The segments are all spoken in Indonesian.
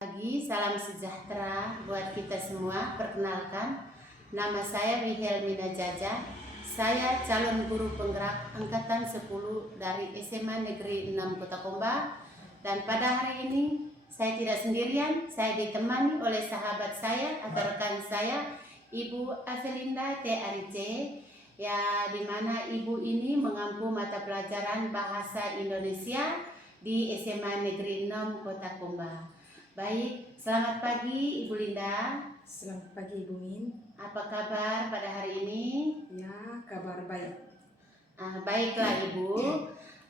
Pagi, salam sejahtera buat kita semua. Perkenalkan, nama saya Wilhelmina Jaja. Saya calon guru penggerak angkatan 10 dari SMA Negeri 6 Kota Komba. Dan pada hari ini saya tidak sendirian, saya ditemani oleh sahabat saya atau rekan saya, Ibu Avelinda T. Arice, ya, di mana ibu ini mengampu mata pelajaran bahasa Indonesia di SMA Negeri 6 Kota Komba. Baik, selamat pagi Ibu Linda. Selamat pagi Ibu Min. Apa kabar pada hari ini? Ya, kabar baik. Baiklah Ibu.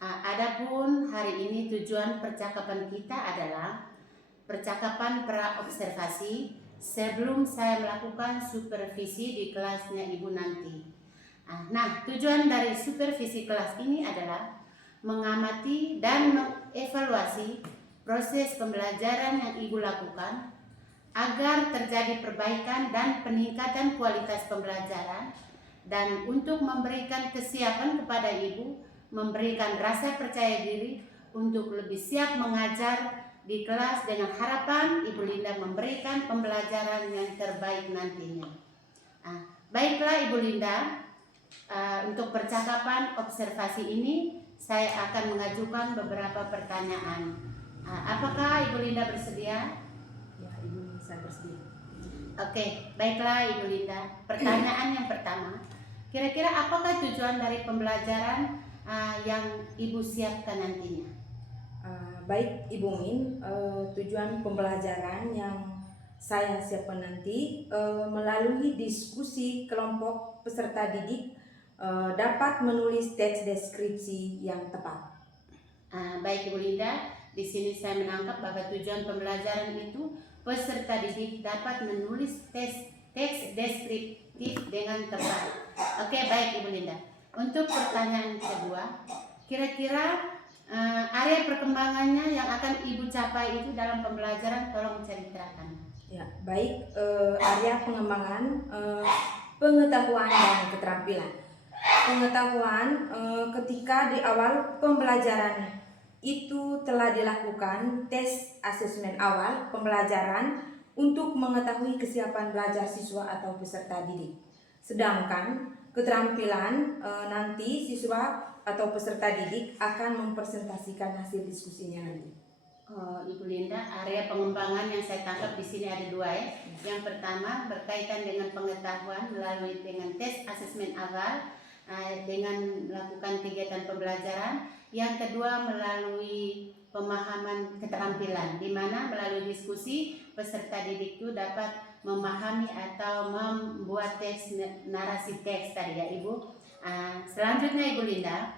Adapun hari ini tujuan percakapan kita adalah percakapan pra-observasi sebelum saya melakukan supervisi di kelasnya Ibu nanti. Nah, tujuan dari supervisi kelas ini adalah mengamati dan mengevaluasi proses pembelajaran yang Ibu lakukan agar terjadi perbaikan dan peningkatan kualitas pembelajaran, dan untuk memberikan kesiapan kepada Ibu, memberikan rasa percaya diri untuk lebih siap mengajar di kelas dengan harapan Ibu Linda memberikan pembelajaran yang terbaik nantinya. Baiklah Ibu Linda, untuk percakapan observasi ini saya akan mengajukan beberapa pertanyaan. Apakah Ibu Linda bersedia? Ya, Ibu, saya bersedia. Oke, baiklah Ibu Linda. Pertanyaan yang pertama, kira-kira apakah tujuan dari pembelajaran yang Ibu siapkan nantinya? Baik Ibu Min, tujuan pembelajaran yang saya siapkan nanti melalui diskusi kelompok peserta didik dapat menulis teks deskripsi yang tepat. Baik Ibu Linda, di sini saya menangkap bahwa tujuan pembelajaran itu peserta didik dapat menulis teks deskriptif dengan tepat. Oke, baik Ibu Linda. Untuk pertanyaan kedua, kira-kira area perkembangannya yang akan Ibu capai itu dalam pembelajaran, tolong ceritakan. Ya, baik, area pengembangan pengetahuan dan keterampilan. Pengetahuan ketika di awal pembelajaran itu telah dilakukan tes asesmen awal pembelajaran untuk mengetahui kesiapan belajar siswa atau peserta didik. Sedangkan keterampilan nanti siswa atau peserta didik akan mempresentasikan hasil diskusinya nanti. Ibu Linda, area pengembangan yang saya tangkap di sini ada dua ya. Yang pertama berkaitan dengan pengetahuan melalui dengan tes asesmen awal dengan melakukan kegiatan pembelajaran. Yang kedua melalui pemahaman keterampilan, di mana melalui diskusi peserta didik itu dapat memahami atau membuat teks narasi teks tadi ya Ibu. Selanjutnya Ibu Linda,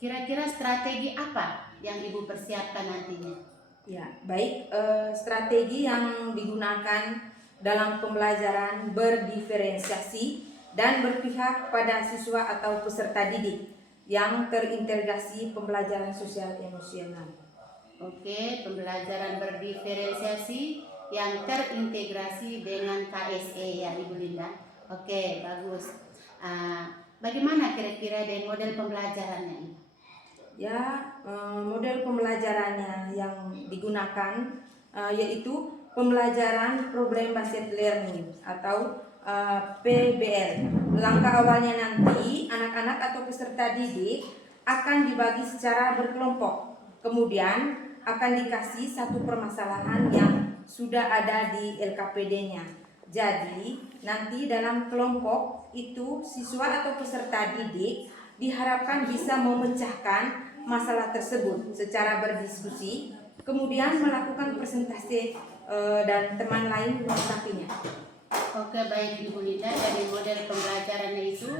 kira-kira strategi apa yang Ibu persiapkan nantinya? Ya, baik, strategi yang digunakan dalam pembelajaran berdiferensiasi dan berpihak pada siswa atau peserta didik yang terintegrasi pembelajaran sosial emosional. Oke, pembelajaran berdiferensiasi yang terintegrasi dengan KSE ya Ibu Linda. Oke, bagus. Bagaimana kira-kira dengan model pembelajarannya ini? Ya, model pembelajarannya yang digunakan yaitu pembelajaran problem based learning atau PBL. Langkah awalnya nanti anak-anak atau peserta didik akan dibagi secara berkelompok. Kemudian akan dikasih satu permasalahan yang sudah ada di LKPD-nya. Jadi nanti dalam kelompok itu siswa atau peserta didik diharapkan bisa memecahkan masalah tersebut secara berdiskusi, kemudian melakukan presentasi dan teman lain melengkapinya. Oke, baik Ibu Linda, dari model pembelajarannya itu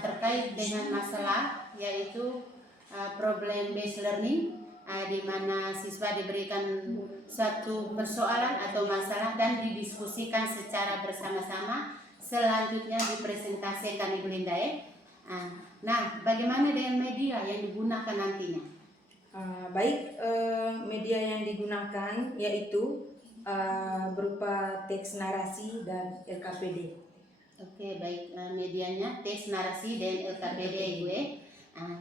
terkait dengan masalah, yaitu problem based learning, di mana siswa diberikan suatu persoalan atau masalah dan didiskusikan secara bersama-sama, selanjutnya dipresentasikan Ibu Linda ya. Nah, bagaimana dengan media yang digunakan nantinya? Baik, media yang digunakan yaitu berupa teks narasi dan LKPD. Oke, baik, medianya teks narasi dan LKPD Ibu ya.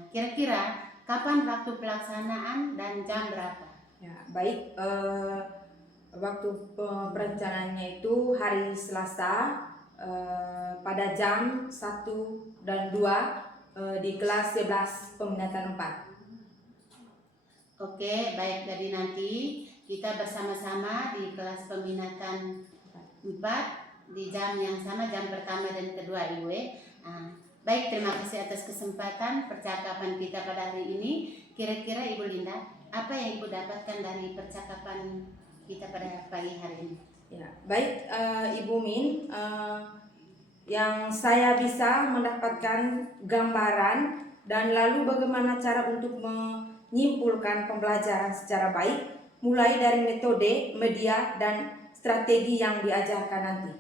Kira-kira kapan waktu pelaksanaan dan jam berapa? Ya, baik, waktu perencanaannya itu hari Selasa pada jam 1 dan 2 di kelas 11 peminatan 4. Oke, baik, jadi nanti kita bersama-sama di kelas peminatan 4 di jam yang sama, jam pertama dan kedua Ibu. Baik, terima kasih atas kesempatan percakapan kita pada hari ini. Kira-kira Ibu Linda, apa yang Ibu dapatkan dari percakapan kita pada pagi hari ini? Ya, baik Ibu Min, yang saya bisa mendapatkan gambaran dan lalu bagaimana cara untuk menyimpulkan pembelajaran secara baik, mulai dari metode, media, dan strategi yang diajarkan nanti.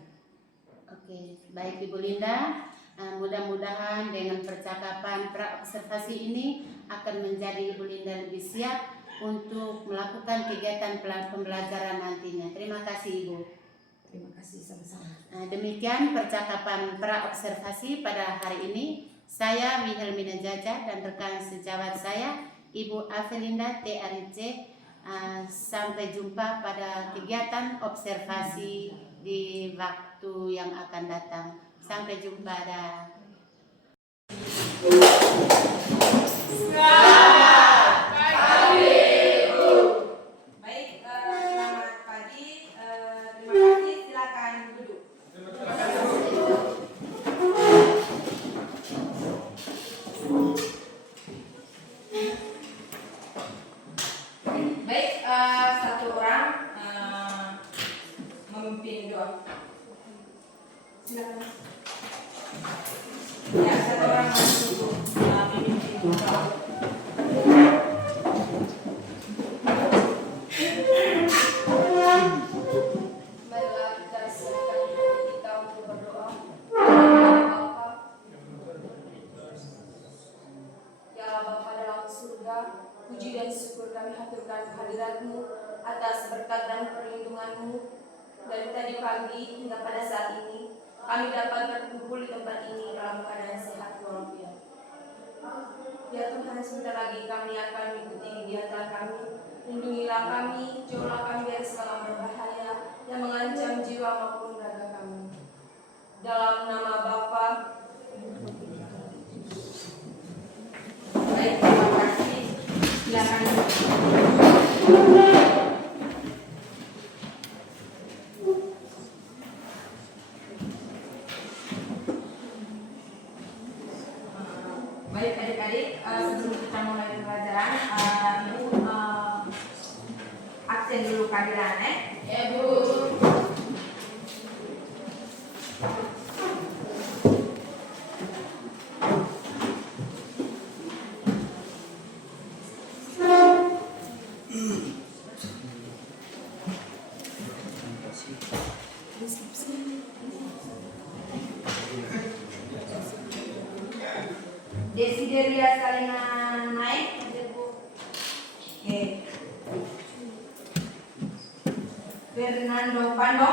Oke, baik Ibu Linda. Mudah-mudahan dengan percakapan pra-observasi ini akan menjadi Ibu Linda lebih siap untuk melakukan kegiatan pembelajaran nantinya. Terima kasih Ibu. Terima kasih sama-sama. Demikian percakapan pra-observasi pada hari ini. Saya Wilhelmina Jaja dan rekan sejawat saya Ibu Afelinda T. Arice. Sampai jumpa pada kegiatan observasi di waktu yang akan datang. Sampai jumpa dah. Baik, selamat pagi. Terima kasih. Silakan duduk. Baik, satu orang memimpin doa. Silakan. Ya, satu orang untuk memimpin doa. Marilah kita siapkan hati kita untuk berdoa. Bapa, ya Bapa dalam surga, puji dan syukur kami haturkan kehadirat-Mu atas berkat dan perlindungan-Mu. Dari tadi pagi hingga pada saat ini, kami dapat berkumpul di tempat ini dalam keadaan sehat walafiat. Ya Tuhan, sebentar lagi kami akan mengikuti kegiatan kami. Lindungilah kami, jauhlah kami dari segala berbahaya yang mengancam jiwa maupun raga kami. Dalam nama Bapa. Baik, terima kasih. Silakan. Baik adik-adik, sebelum kita mulai pembelajaran, Ibu absen dulu kehadirannya. Ya Bu. Desideria Salina naik. Oke. Fernando Pando.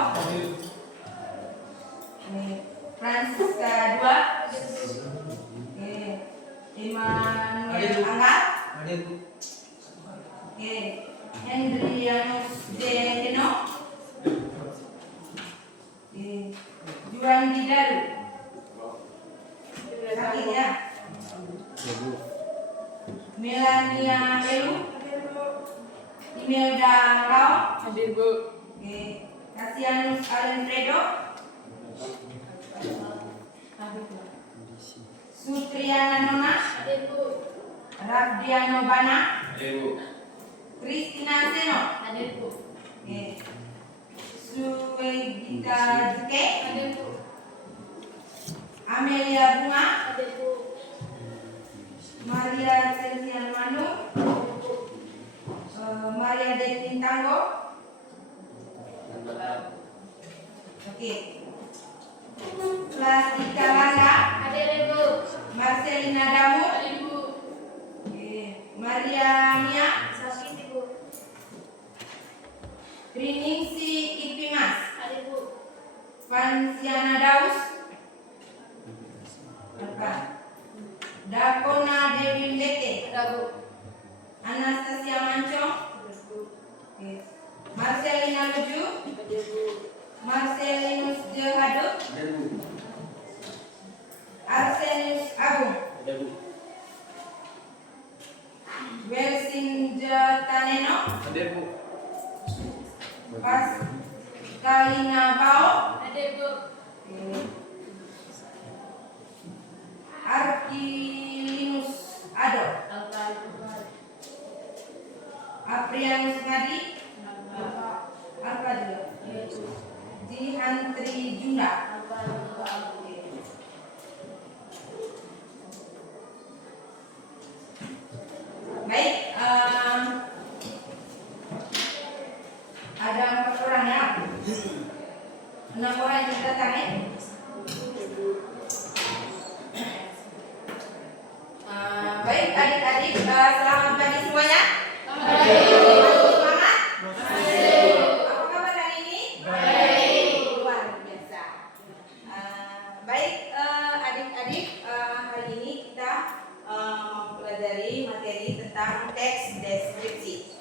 Francisca 2. Oke. Emmanuel Angga. Oke. Hendrianus Deno. Oke. Juan Didaru. Sakit ya. Melania Elu. Imelda Rao. Hadir Bu. Oke. Kasianus Alfredo. Sutriana Nona. Hadir Bu. Rafdiano Bana. Hadir Bu. Kristina Seno. Hadir Bu. Oke. Suwegita Zuke. Hadir Bu. Amelia Bunga. Hadir Bu. Maria Celsian Manu. Maria Detin Tango. Oke. Plastika Landa. Hadir Bu. Marcelina Damu. Hadir Bu. Oke. Maria Mia. Sakit Bu. Triningsi Ipimas. Hadir Bu. Vansiana Daus. Apa? Dakona Dewi Leke. Ada Bu. Anastasia Mancong. Oke. Marcelina Luju. Pas Kalina Bao. Hadir, Bu. Arkilinus Ado. Aprianus Ngadi. Alfa juga. Jihantri Junda. Baik, ada 4 orang ya. 6 orang yang didatangi. Baik adik-adik, selamat pagi semuanya. Semangat. Apa kabar hari ini? Luar biasa. Baik adik-adik, hari ini kita mempelajari materi tentang teks deskripsi.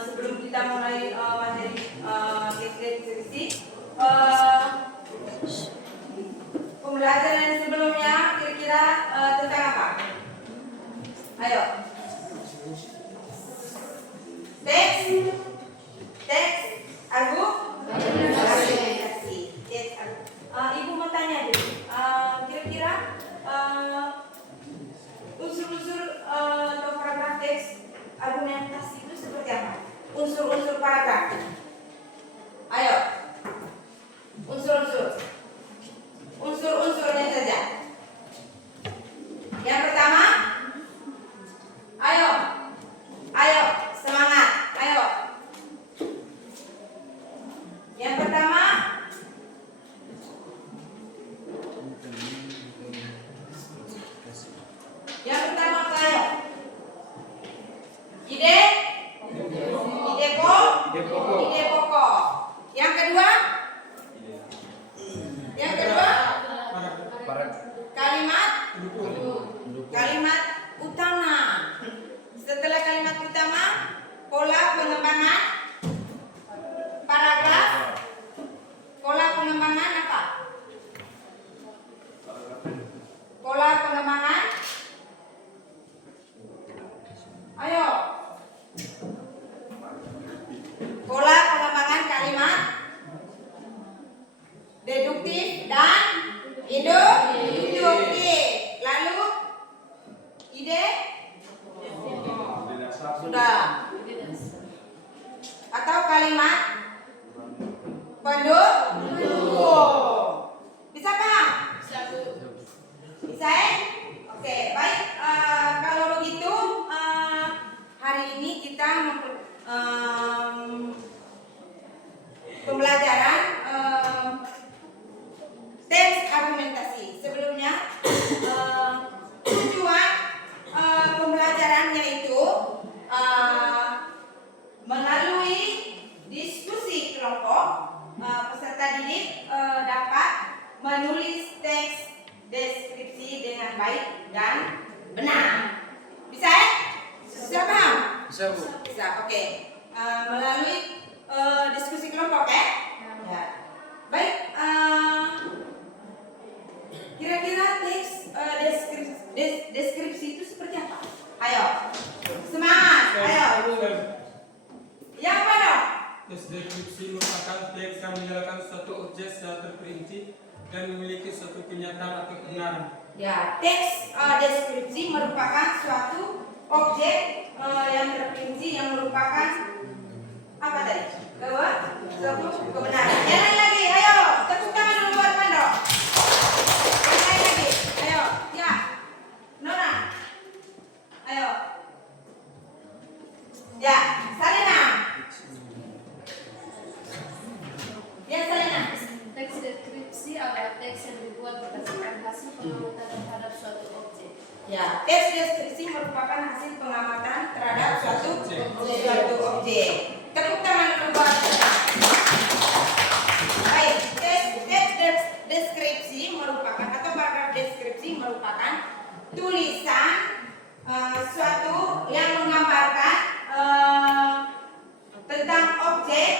Sebelum kita mulai materi teks deskripsi, pembelajaran sebelumnya kira-kira tentang apa? Ayo. Teks argumentasi. Ibu mau tanya deh. Kira-kira unsur-unsur atau paragraf teks argumentasi itu seperti apa? Unsur-unsur paragraf. Ayo. Unsur-unsurnya saja. Yang pertama, ayo semangat, ayo. Yang pertama, ayo. Ide pokok. Yang kedua, kalimat utama. Setelah kalimat utama, pola pengembangan paragraf. Pola pengembangan apa? Pola pengembangan. Ayo. Pola pengembangan kalimat deduktif dan induktif. Lalu ide sudah. Atau kalimat pendukung. Bisa paham? Bisa ya? Oke, baik. Kalau begitu hari ini kita pembelajaran teks argumentasi. Sebelumnya tujuan pembelajarannya itu melalui diskusi kelompok, peserta didik dapat menulis teks deskripsi dengan baik dan benar. Bisa ya? Bisa paham? Bisa, Bu. Bisa, oke. Melalui diskusi kelompok ya? Ya. Baik, kira-kira teks deskripsi itu seperti apa? Ayo, semangat, ayo. Yang mana? Teks deskripsi merupakan teks yang menjelaskan suatu objek secara terperinci dan memiliki suatu kenyataan atau kebenaran. Ya, teks deskripsi merupakan suatu objek yang terperinci yang merupakan apa tadi? Suatu kebenaran. Yang lain lagi, ayo, tepuk tangan dulu buat Mandro. Yang lain lagi, ayo, ya, Nona, ayo, ya, Salena, ya Salena. Teks deskripsi adalah teks yang dibuat berdasarkan hasil pengamatan terhadap suatu objek. Ya, teks deskripsi merupakan hasil pengamatan terhadap suatu objek. Tepuk tangan dulu buat kita. Baik, teks deskripsi merupakan atau paragraf deskripsi merupakan tulisan suatu yang menggambarkan tentang objek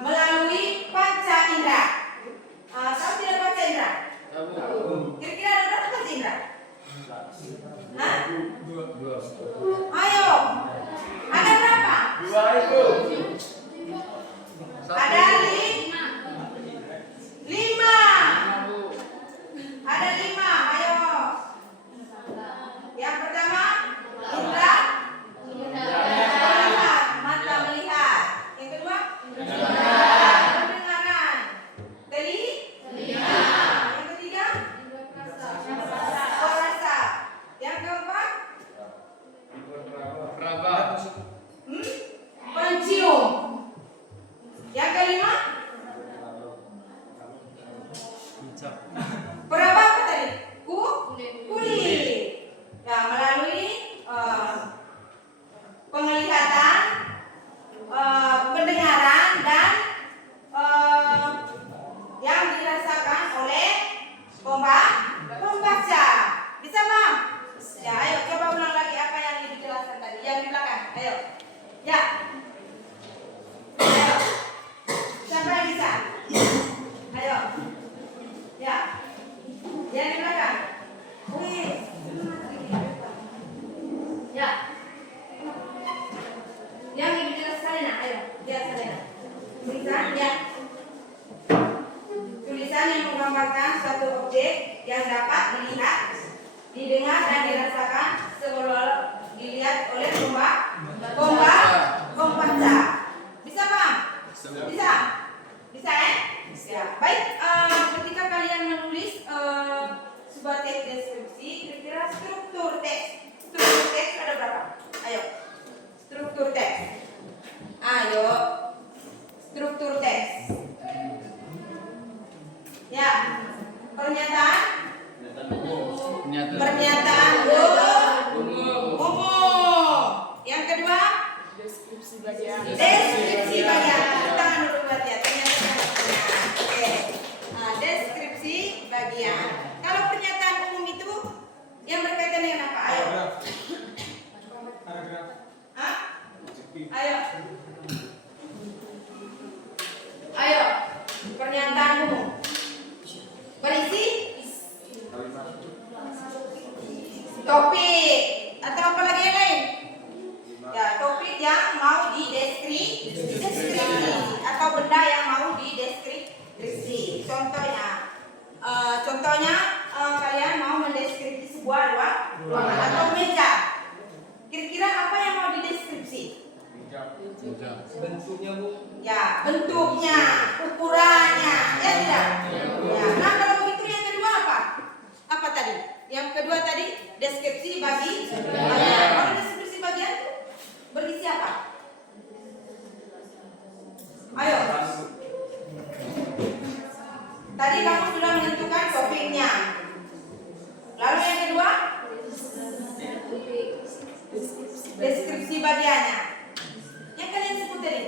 melalui panca indera. Tahu tidak panca indera? Kira-kira ada berapa panca indera? Hah? Dua. Ayo. Ada berapa? Dua itu. Ada lima. Ada 5. Ayo. Yang pertama, indra melihat, mata melihat. Yang kedua, pendengaran, telinga. Yang ketiga, rasa. Yang keempat, pencium. Yang kelima, peraba apa tadi? Kulit. Ya, melalui penglihatan, pendengaran dan yang dirasakan oleh pembaca. Bisa Bang? Ya, ayo coba ulang lagi apa yang dijelaskan tadi. Yang di belakang. Ayo. Ya. Ayo. Siapa yang bisa? Ayo. Ya. Yang di belakang. Wih. Ya. Yang dijelaskan Salena, ayo. Ya, Salena. Tulisan ya. Tulisan yang menggambarkan suatu objek yang dapat dilihat, didengar dan dirasakan seolah dilihat oleh pembaca. Bisa Bang? Bisa? Bisa ya? Baik, ketika kalian menulis sebuah teks deskripsi, kira-kira struktur teks ada berapa? Ayo. Struktur teks. Ayo. Struktur teks. Ya. Pernyataan umum. Yang kedua, deskripsi bagian. Tahan dulu buat ya. Oke. Nah, deskripsi bagian. Kalau pernyataan umum itu yang berkaitan dengan apa? Ayo. Paragraf. Hah? Ayo. Ayo. Pernyataan umum. Berisi topik atau apa lagi yang lain? Ya, topik yang mau dideskripsi atau benda yang mau dideskripsi. Contohnya kalian mau mendeskripsi sebuah ruangan atau meja. Kira-kira apa yang mau dideskripsi? Bentuknya, Bu. Ya, bentuknya, ukurannya, ya tidak? Ya. Nah, kalau begitu yang kedua apa? Apa tadi? Yang kedua tadi deskripsi bagian. Kalau deskripsi bagian berisi apa? Ayo. Tadi kamu sudah menentukan topiknya. Lalu yang kedua, deskripsi bagiannya. Yang kalian sebut tadi?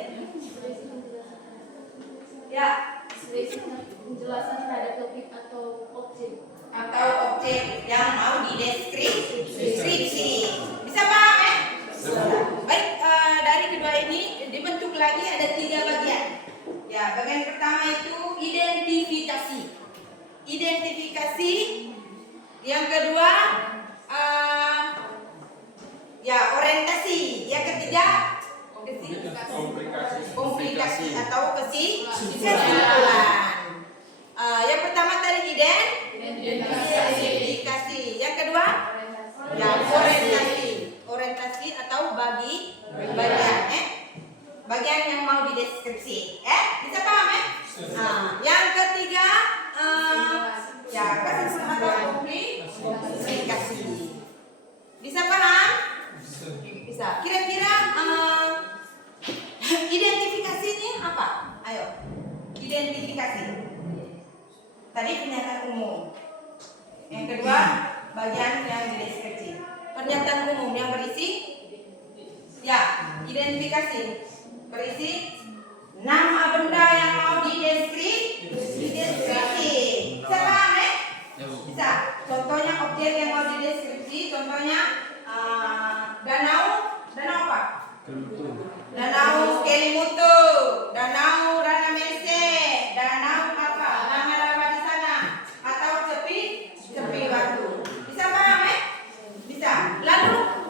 Ya. Penjelasan terhadap topik atau objek yang mau dideskripsi. Bisa paham ya? Baik, dari kedua ini dibentuk lagi ada 3 bagian. Ya, bagian pertama itu identifikasi. Yang kedua ya orientasi. Yang ketiga komplikasi atau kesimpulan. Yang pertama tadi identifikasi. Yang kedua ya orientasi atau bagian yang mau dideskripsi. Bisa paham ya? Yang ketiga ya kesimpulan atau komplikasi. Bisa paham? Bisa. Kira-kira identifikasi ini apa? Ayo. Identifikasi. Tadi pernyataan umum. Yang kedua, bagian yang dideskripsi. Pernyataan umum yang berisi ya, identifikasi. Berisi nama benda yang mau dideskripsi. Bisa paham ya? Bisa. Contohnya objek yang mau dideskripsi, contohnya danau apa? Danau Kelimutu, danau Ranamese, danau apa? Lama-lama di sana, atau tepi batu. Bisa paham ya? Bisa. Lalu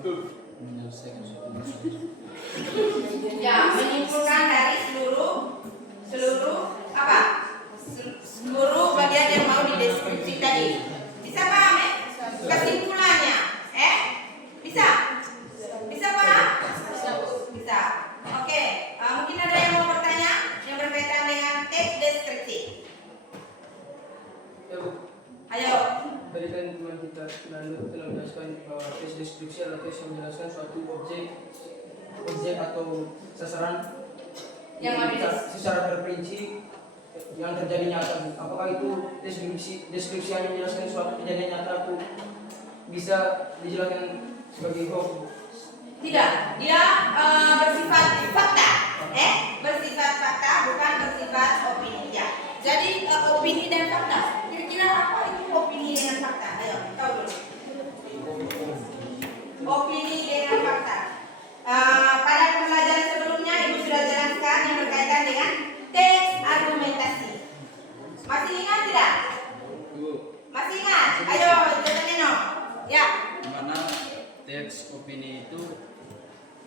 Menyelesaikan suatu masalah. Ya, menyimpulkan dari seluruh apa? Seluruh bagian yang mau dideskripsi tadi. Bisa paham ya? Kesimpulannya, bisa? Bisa paham? Bisa. Oke, mungkin ada yang mau bertanya yang berkaitan dengan teks deskripsi. Ya Bu, Ayo. tadi kan teman kita Nando telah menjelaskan bahwa tes deskripsi adalah tes yang menjelaskan suatu objek atau sasaran Yang mau secara terperinci yang terjadi nyata. Apakah itu deskripsi hanya menjelaskan suatu kejadian nyata atau bisa dijelaskan sebagai hoax? Tidak, dia bersifat fakta, bersifat fakta bukan bersifat opini ya. Jadi opini dan fakta. Kira-kira apa itu opini dengan fakta? Ayo, tahu dulu. Opini dengan fakta. Pada pembelajaran sebelumnya Ibu sudah jelaskan yang berkaitan dengan teks argumentasi. Masih ingat tidak? Masih ingat? Ayo, jangan Neno. Ya. Dimana teks opini itu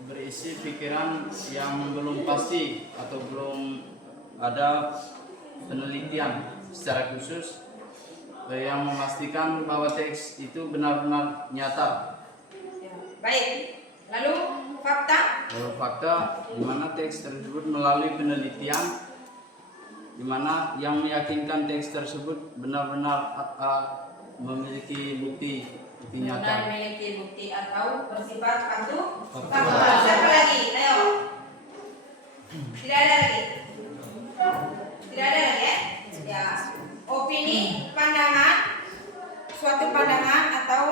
berisi pikiran yang belum pasti atau belum ada penelitian secara khusus yang memastikan bahwa teks itu benar-benar nyata. Baik. Lalu fakta? Fakta di mana teks tersebut melalui penelitian di mana yang meyakinkan teks tersebut benar-benar memiliki bukti Benar nyata. memiliki bukti atau bersifat faktual. Siapa lagi? Ayo. Tidak ada lagi. Tidak ada lagi ya? Ya. Opini, pandangan, suatu pandangan atau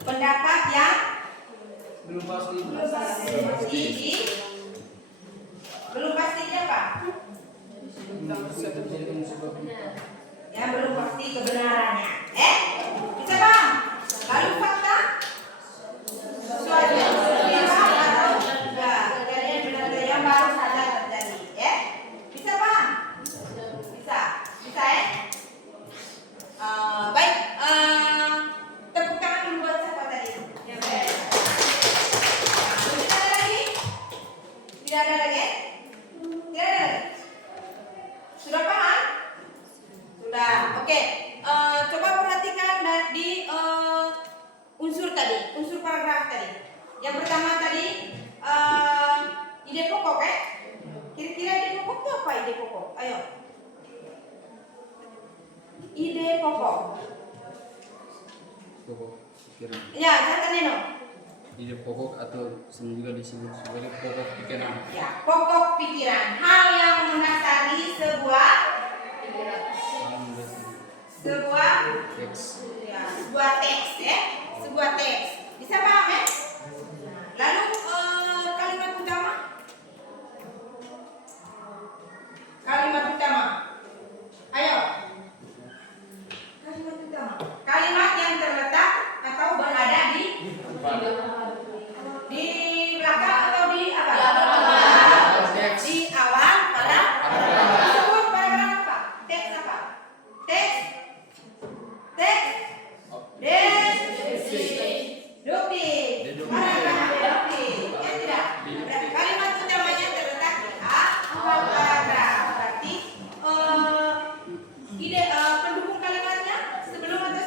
pendapat yang Belum pasti. belum pasti apa? Ya, belum pasti kebenarannya. Bisa bang? Lalu fakta? Suatu yang benar atau enggak? Kejadian benar yang baru saja terjadi. Bisa bang? Bisa. Bisa ya? Baik. Tepuk tangan dulu buat siapa tadi? Yang baik. Tidak ada lagi? Tidak ada lagi? Tidak ada lagi? Sudah paham? Sudah. Oke. Coba perhatikan di unsur tadi, unsur paragraf tadi. Yang pertama tadi ide pokok Kira-kira ide pokok itu apa ide pokok? Ayo. Ide pokok. Pokok pikiran. Ya, catat Neno. Ide pokok atau juga disebut sebagai pokok pikiran. Ya, pokok pikiran. Hal yang mendasari sebuah Teks. ya, sebuah teks ya. Sebuah teks. Bisa paham ya? Lalu kalimat utama. Kalimat utama. Ayo. Kalimat utama. Kalimat yang terletak atau berada di belakang atau di apa? Di awal pada disebut paragraf apa? Teks apa? Teks deduktif. Paragraf deduktif. Ya tidak? Kalimat utamanya terletak di awal paragraf. Berarti ide pendukung kalimatnya sebelum atau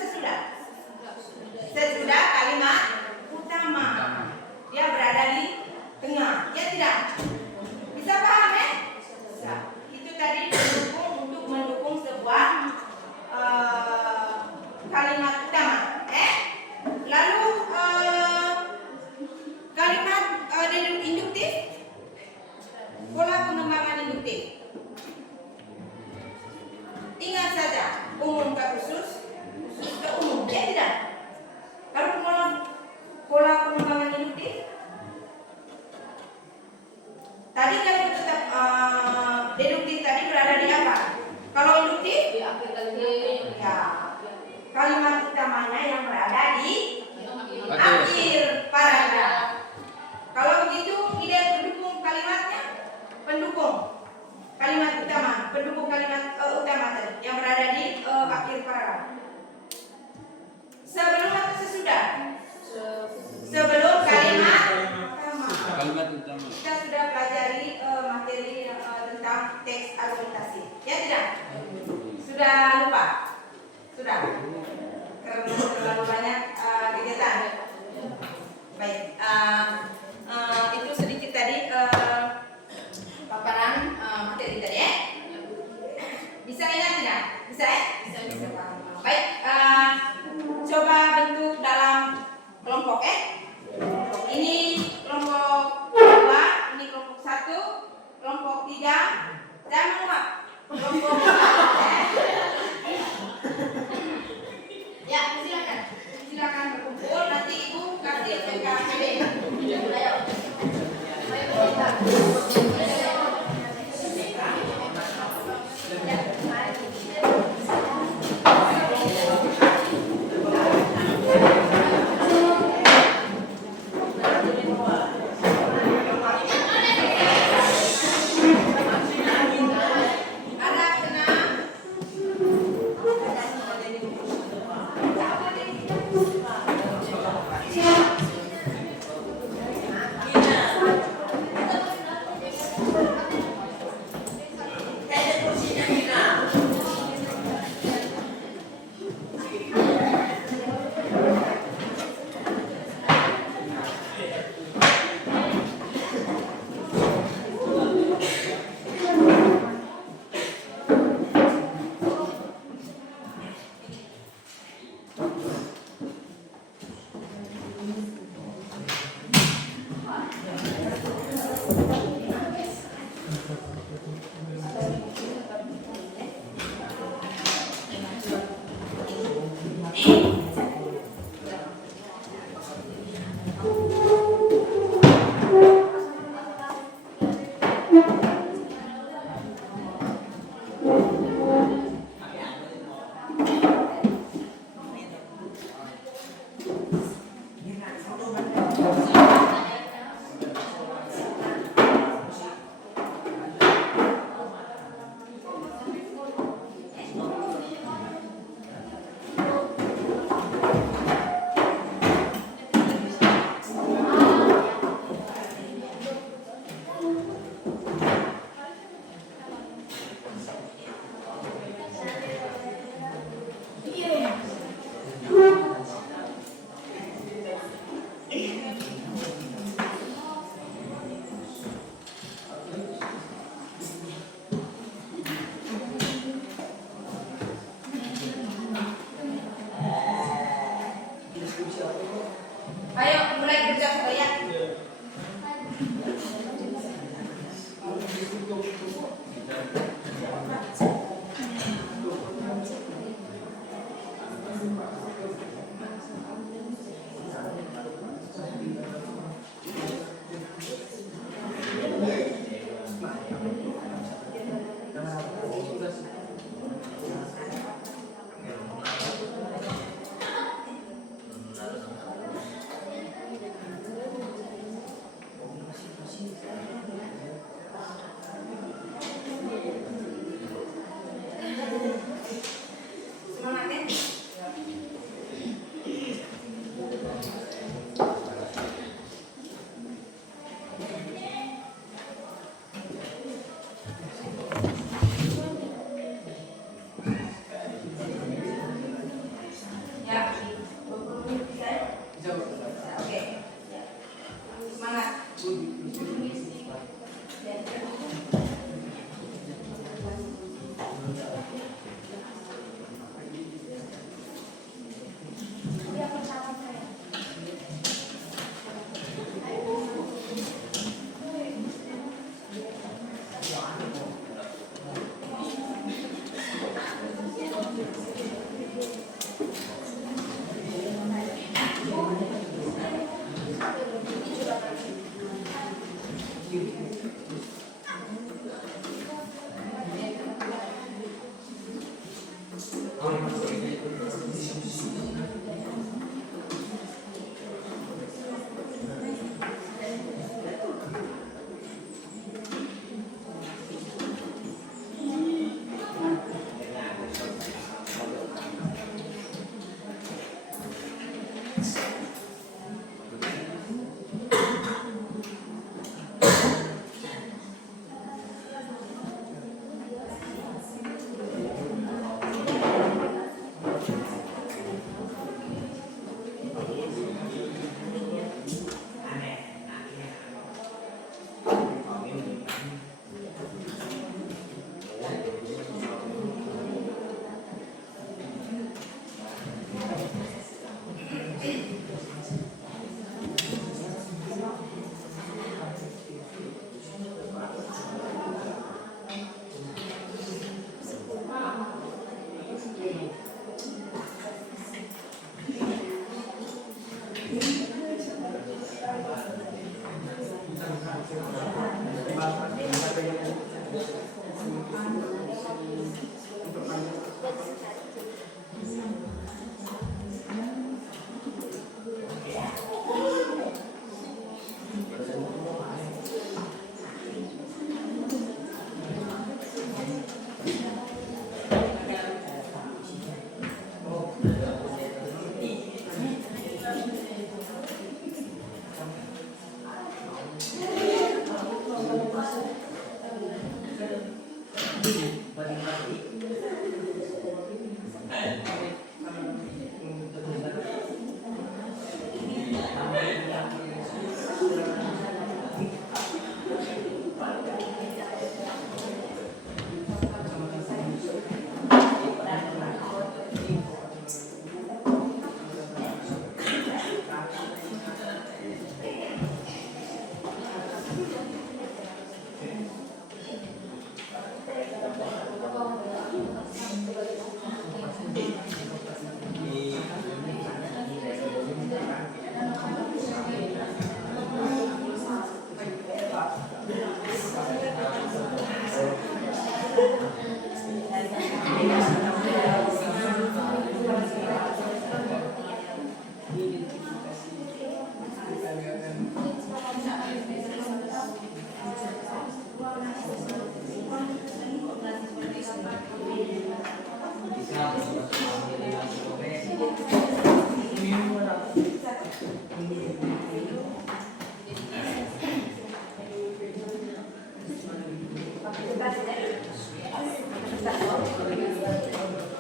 Ayo mulai kerja supaya.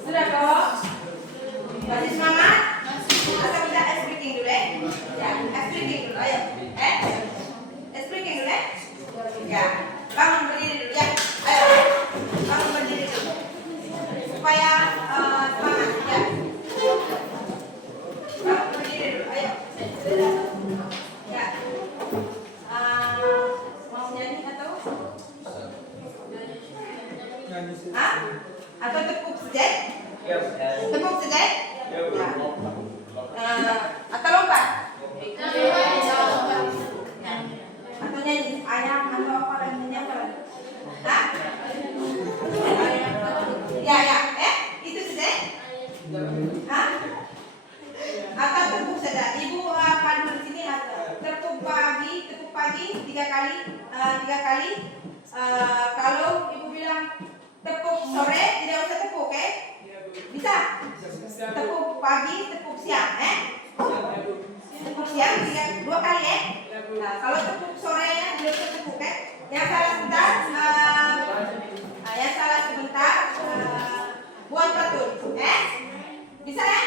Sudah kok? Masih semangat? Asal kita ice breaking dulu ya? Ya, ice breaking dulu, ayo. Ice breaking dulu ya? Ya, bangun berdiri dulu ya. Ayo, bangun berdiri dulu. Supaya semangat ya. Bangun berdiri dulu, ayo. Ya. Mau nyanyi atau? Hah? Atau tepuk saja? Tepuk saja? Atau lompat? Atau nyanyi ayam atau apa lagi nyanyi apa lagi? Hah? Ya, itu saja? Hah? Atau tepuk saja? Ibu pandu di sini tepuk pagi 3 kali. Kalau ibu bilang tepuk sore tidak usah tepuk, oke? Bisa? Tepuk pagi, tepuk siang, tepuk siang 2 kali, Nah, kalau tepuk sore ya tidak usah tepuk, Yang salah sebentar, buat betul, Bisa ya?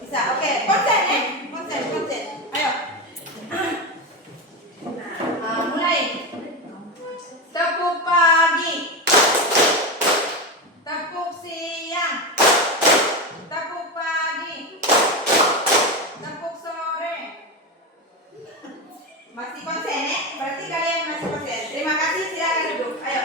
Bisa, oke. Konsen. Ayo. Mulai. Tepuk pagi. Tepuk siang. Tepuk pagi. Tepuk sore. Masih konsen ya? Berarti kalian masih konsen. Terima kasih, silakan duduk. Ayo.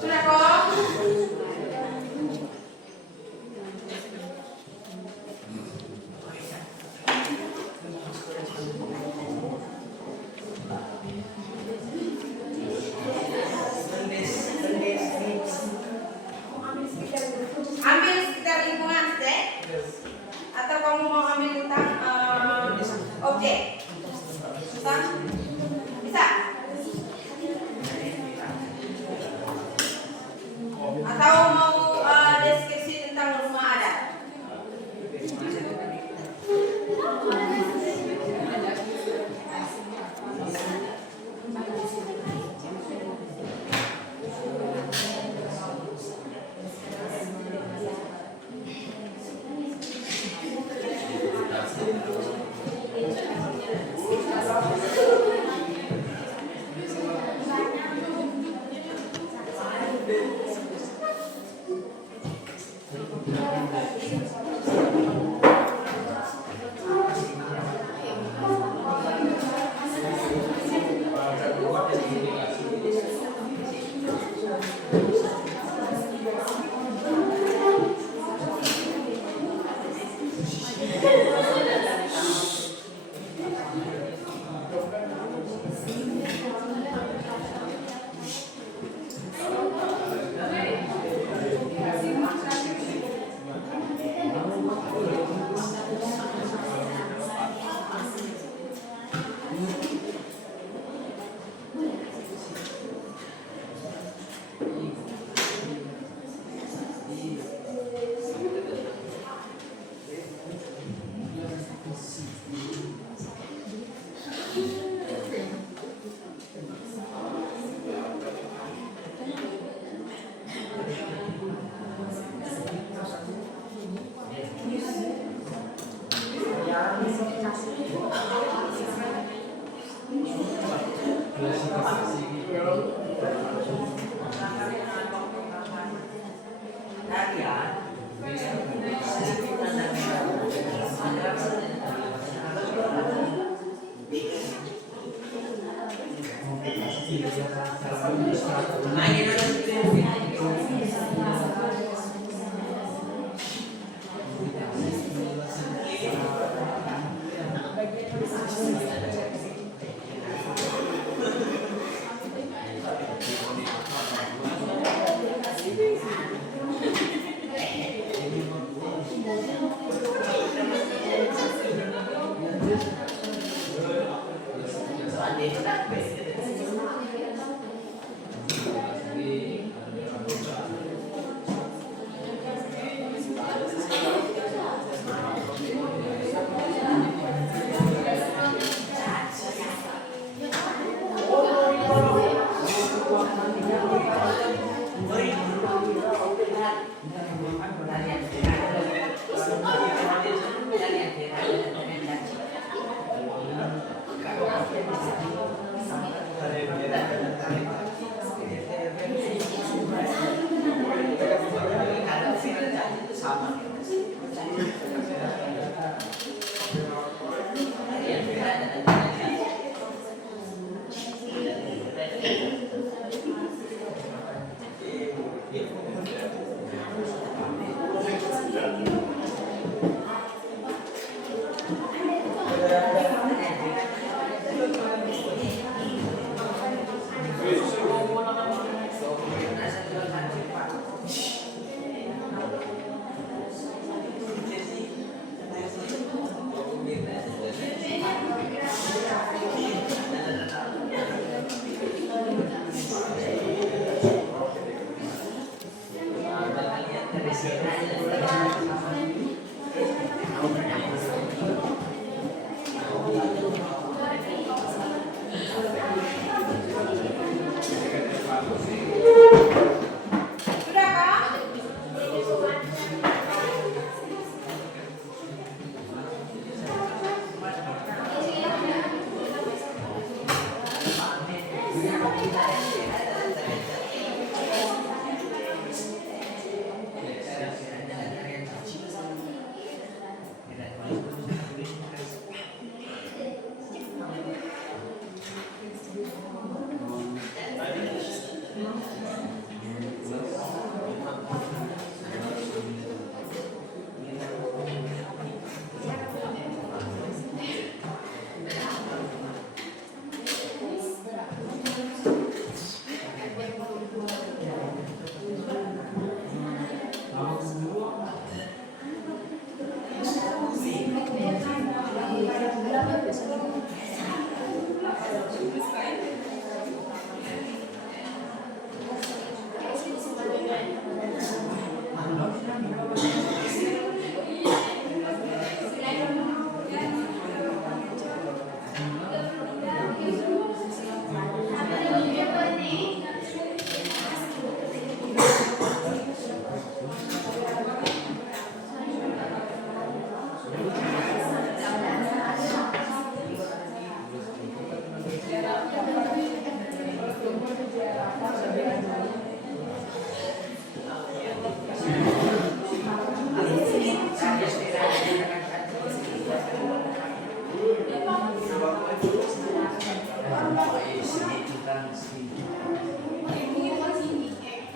Sudah kok? Ambil sekitar lingkungan, atau kamu mau ambil tentang objek? Bisa? Atau mau deskripsi tentang rumah adat?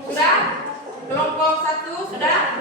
Sudah? Kelompok 1 sudah?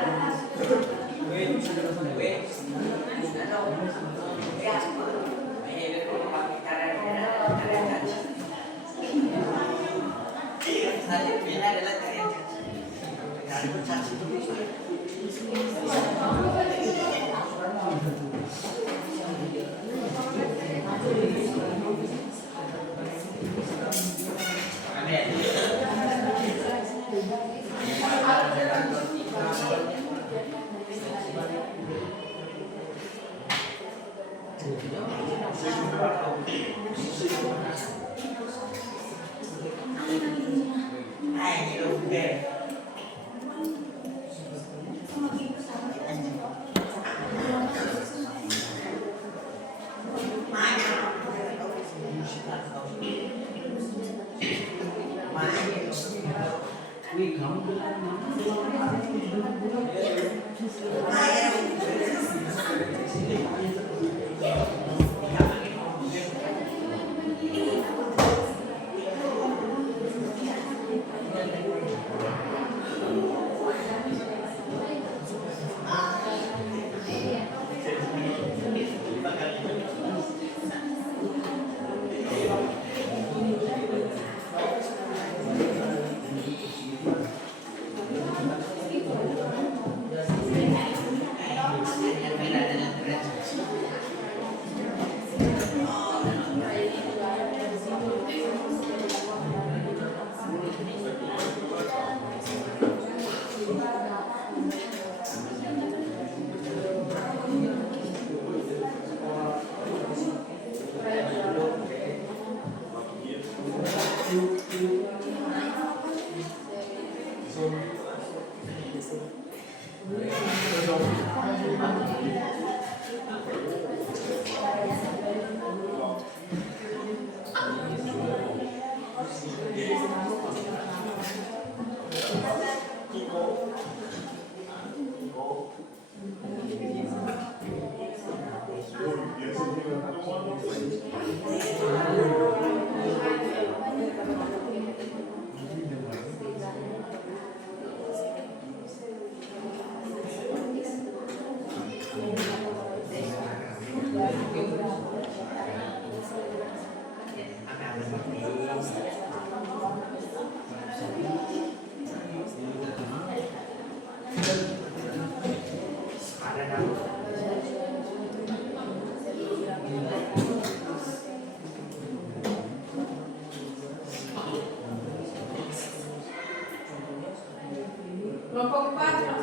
Kelompok 4.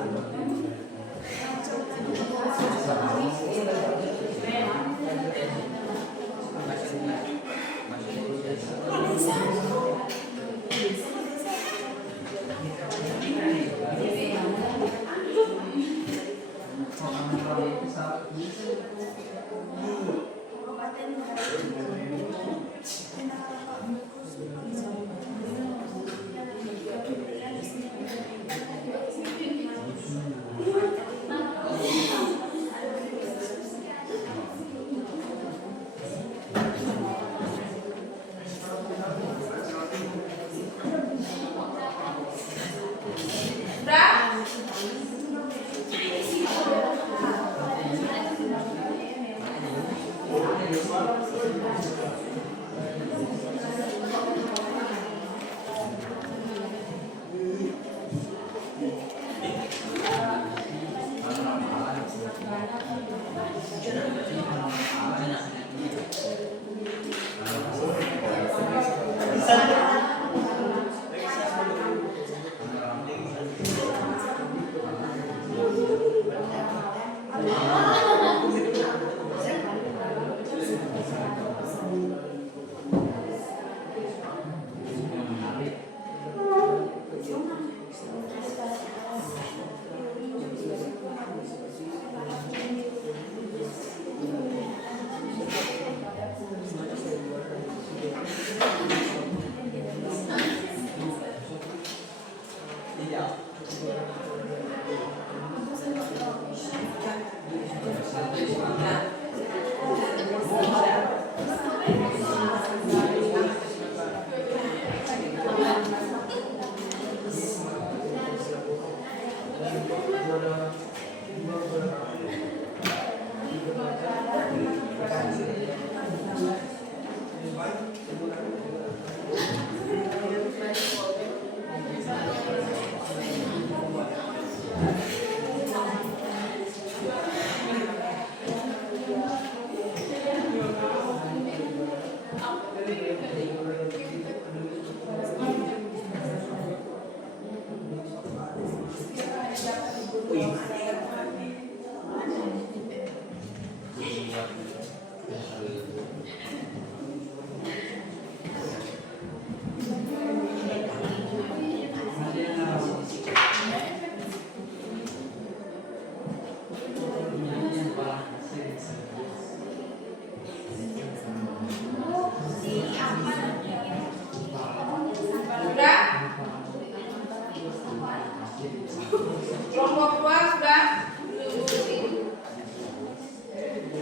Kelompok 2 sudah?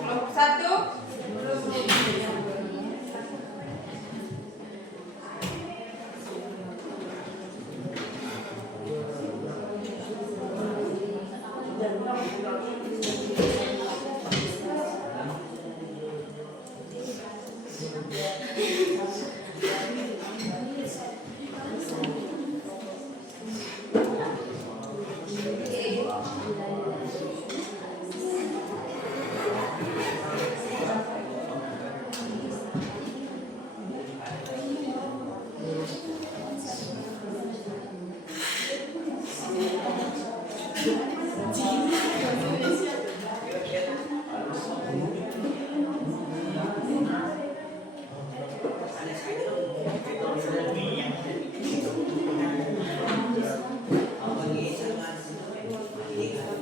Kelompok 1? Ini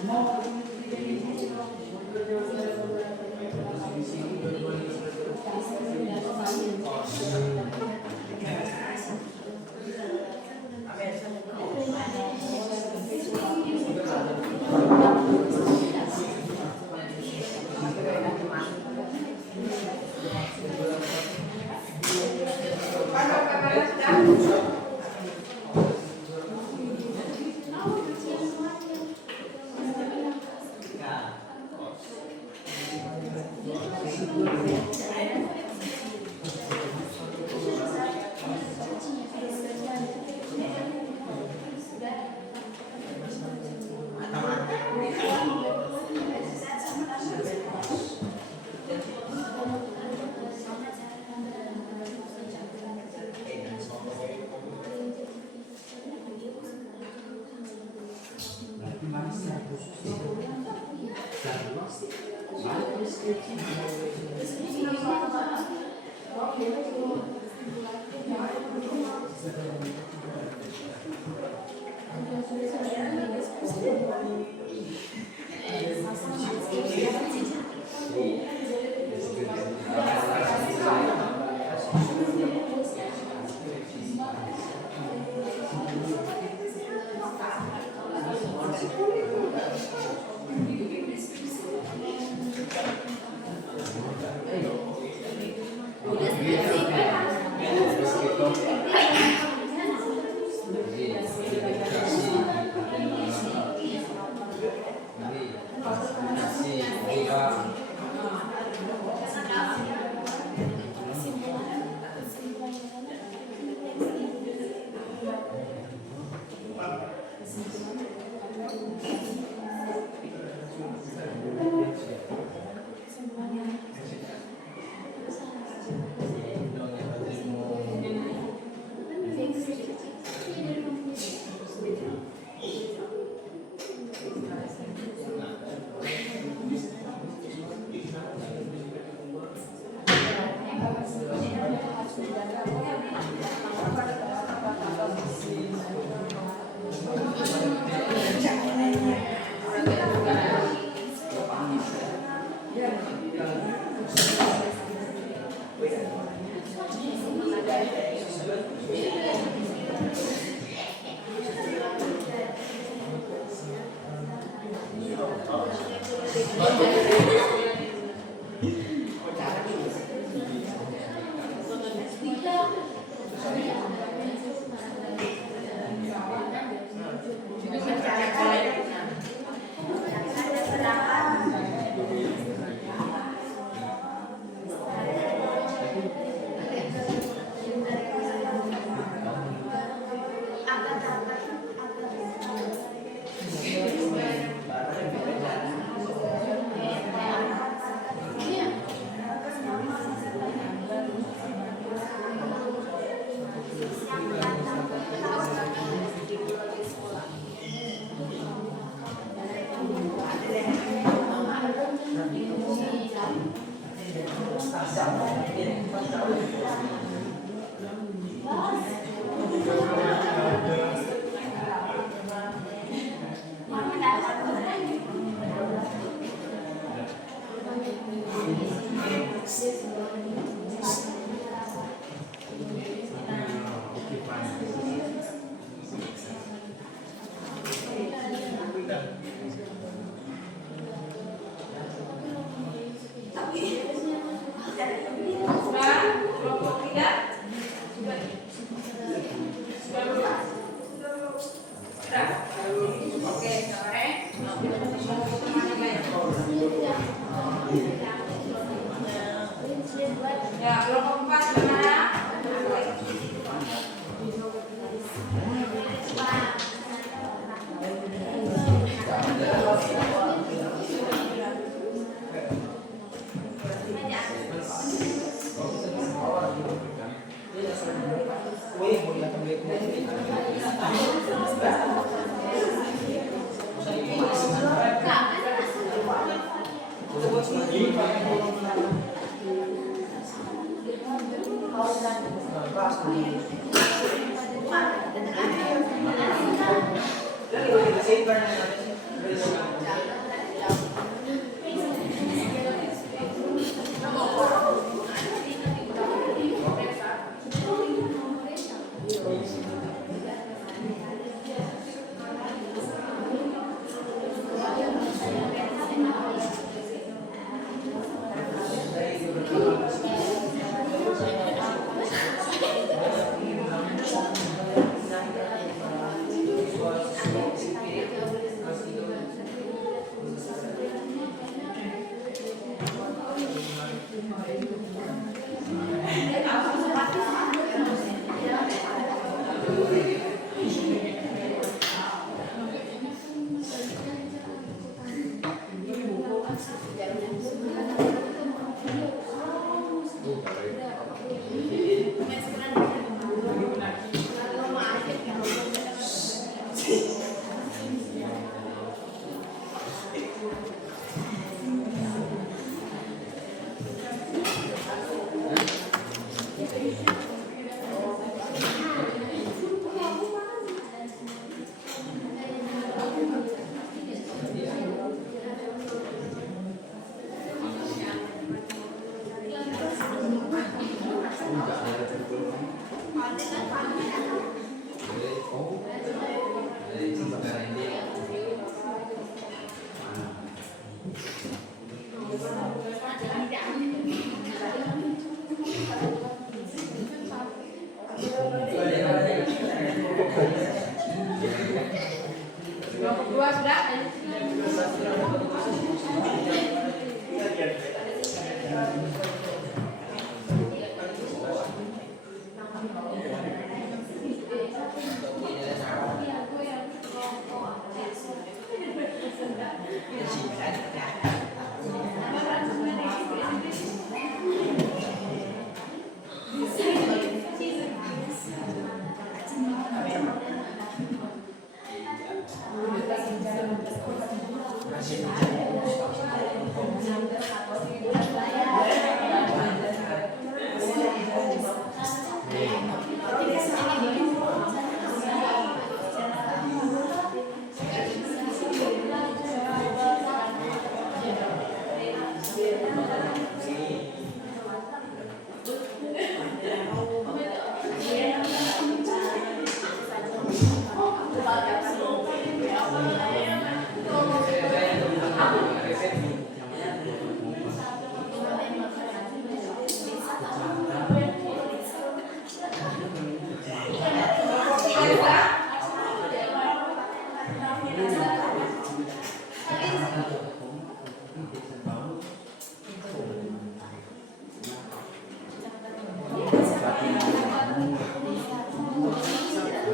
Kelompok 3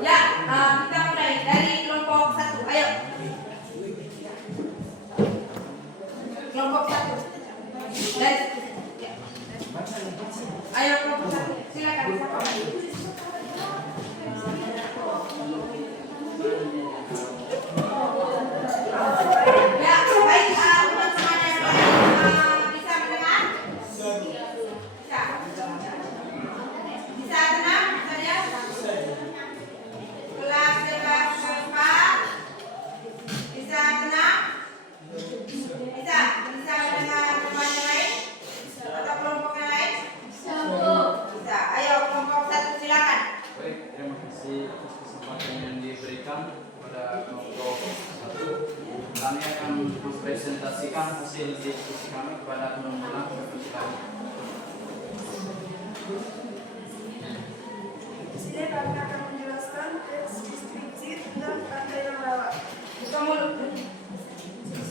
Ya, kita mulai dari kelompok 1. Ayo. Kelompok 1. Dari ya. Ayo kelompok 1. Silakan. Ya, baik teman-teman yang lain, bisa mendengar? Bisa. Bisa tenang saja? Kelas keempat bisa tenang? Bisa mendengar teman yang lain? Atau kelompok yang lain? Bisa. Ayo kelompok 1 silakan. Baik, terima kasih atas kesempatan yang diberikan kepada kelompok 1. Kami akan mempresentasikan hasil diskusi kami kepada teman-teman sekalian. Di sini kami akan menjelaskan teks deskripsi tentang Pantai Nangarawa. Buka mulut. Di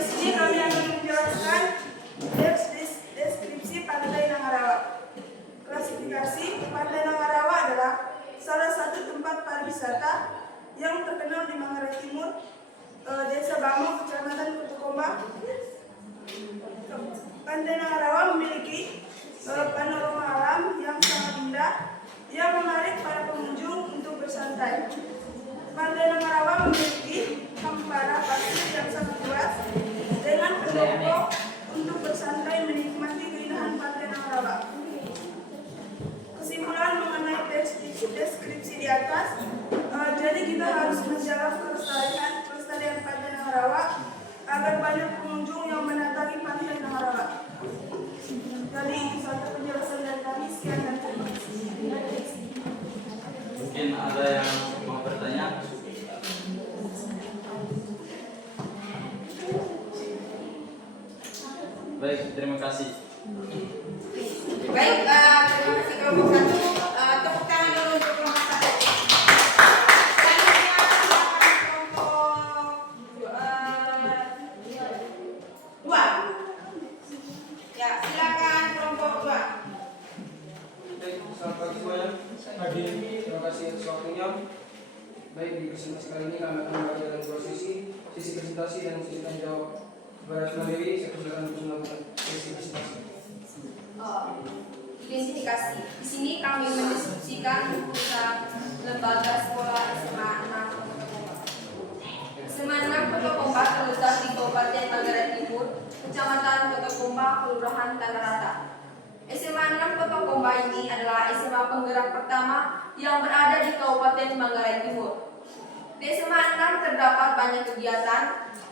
sini kami akan menjelaskan teks deskripsi Pantai Nangarawa. Klasifikasi Pantai Nangarawa adalah salah satu tempat pariwisata yang terkenal di Manggarai Timur, Desa Bamo, Kecamatan Kotokomba. Pantai Nangarawa memiliki panorama alam yang sangat indah yang menarik para pengunjung untuk bersantai. Pantai Nangarawa memiliki hamparan pasir yang sangat luas dengan pendopo untuk bersantai menikmati keindahan Pantai Nangarawa. Kesimpulan mengenai teks deskripsi di atas, jadi kita harus menjaga kelestarian Pantai Nangarawa agar banyak pengunjung yang mendatangi Pantai Nangarawa. Jadi satu penjelasan dari kami, sekian dan terima kasih. Mungkin ada yang mau bertanya? Baik, terima kasih. Baik, terima kasih kelompok 1. Tepuk tangan dulu untuk kelompok 1. Selanjutnya silakan kelompok 2. Ya, silakan kelompok 2. Baik, selamat pagi semuanya. Terima kasih atas waktunya. Baik, di presentasi kali ini kami akan membagi dalam dua sesi presentasi dan sesi tanya jawab. Kepada Mbak Dewi, saya persilakan untuk melakukan sesi presentasi. Identifikasi. Di sini kami mendiskusikan urusan lembaga sekolah SMA 6 Kotokomba. SMA 6 Kotokomba terletak di Kabupaten Manggarai Timur, Kecamatan Kotokomba, Kelurahan Tanah Rata. SMA 6 Kotokomba ini adalah SMA penggerak pertama yang berada di Kabupaten Manggarai Timur. Di SMA 6 terdapat banyak kegiatan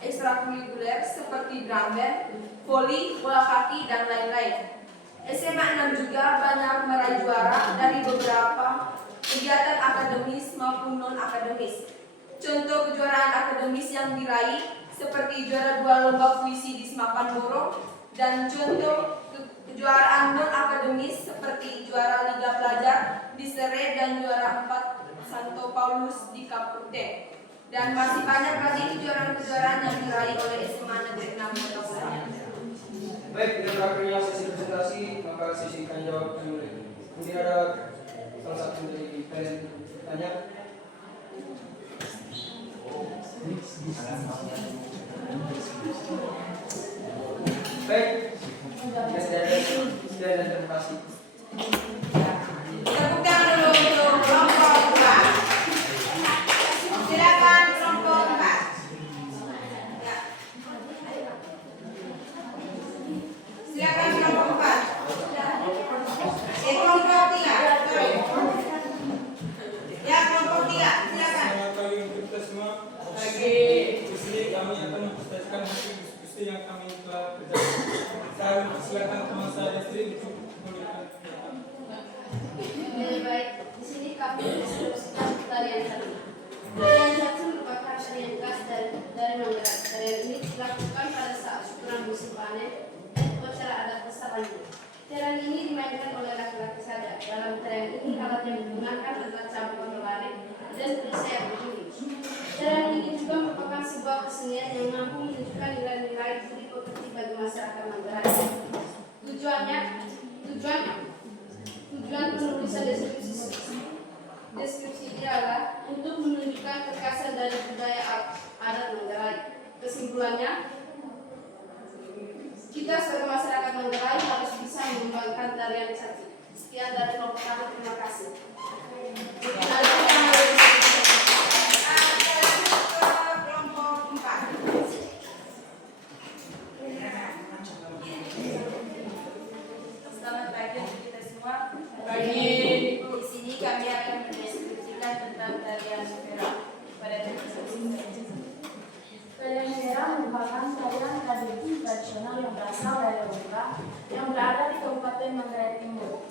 ekstrakurikuler seperti drum band, voli, bola kaki, dan lain-lain. SMA 6 juga banyak meraih juara dari beberapa kegiatan akademis maupun non-akademis. Contoh kejuaraan akademis yang diraih seperti juara 2 lomba puisi di Semapan Borong, dan contoh kejuaraan non-akademis seperti juara Liga Pelajar di Sere dan juara 4 Santo Paulus di Kapurte. Dan masih banyak lagi kejuaraan-kejuaraan yang diraih oleh SMA Negeri 6 Kotokomba. Baik, dengan berakhirnya sesi presentasi, maka sesi tanya jawab dimulai. Mungkin ada salah satu dari kalian tanya. Baik, dan terima kasih. Tepuk tangan dulu untuk kelompok 2. Silakan kelompok 4. Ya. berdasarkan hasil diskusi yang kami telah kerjakan. Saya mempersilakan teman saya Sri untuk memberikan pernyataan. Baik, di sini kami menginstruksikan tarian satu. Tarian satu merupakan tarian khas dari Manggarai. Tarian ini dilakukan pada saat syukuran musim panen dan upacara adat besar lanjut. Tarian ini dimainkan oleh laki-laki saja. Dalam tarian ini alat yang digunakan adalah campuran melari dan perisai yang berdiri. Tarian ini juga merupakan sebuah kesenian yang mampu menunjukkan nilai-nilai budi pekerti bagi masyarakat Manggarai. Tujuan penulisan deskripsi ini adalah untuk menunjukkan kekhasan dari budaya adat Manggarai. Kesimpulannya, kita sebagai masyarakat Manggarai harus bisa mengembangkan tarian cantik. Sekian dari kelompok kami, terima kasih. Selamat pagi untuk kita semua. Di sini kami akan mendeskripsikan tentang tarian Vera pada Tarian Vera merupakan tarian tradisional yang berasal dari Lombok yang berada di Kabupaten Manggarai Timur.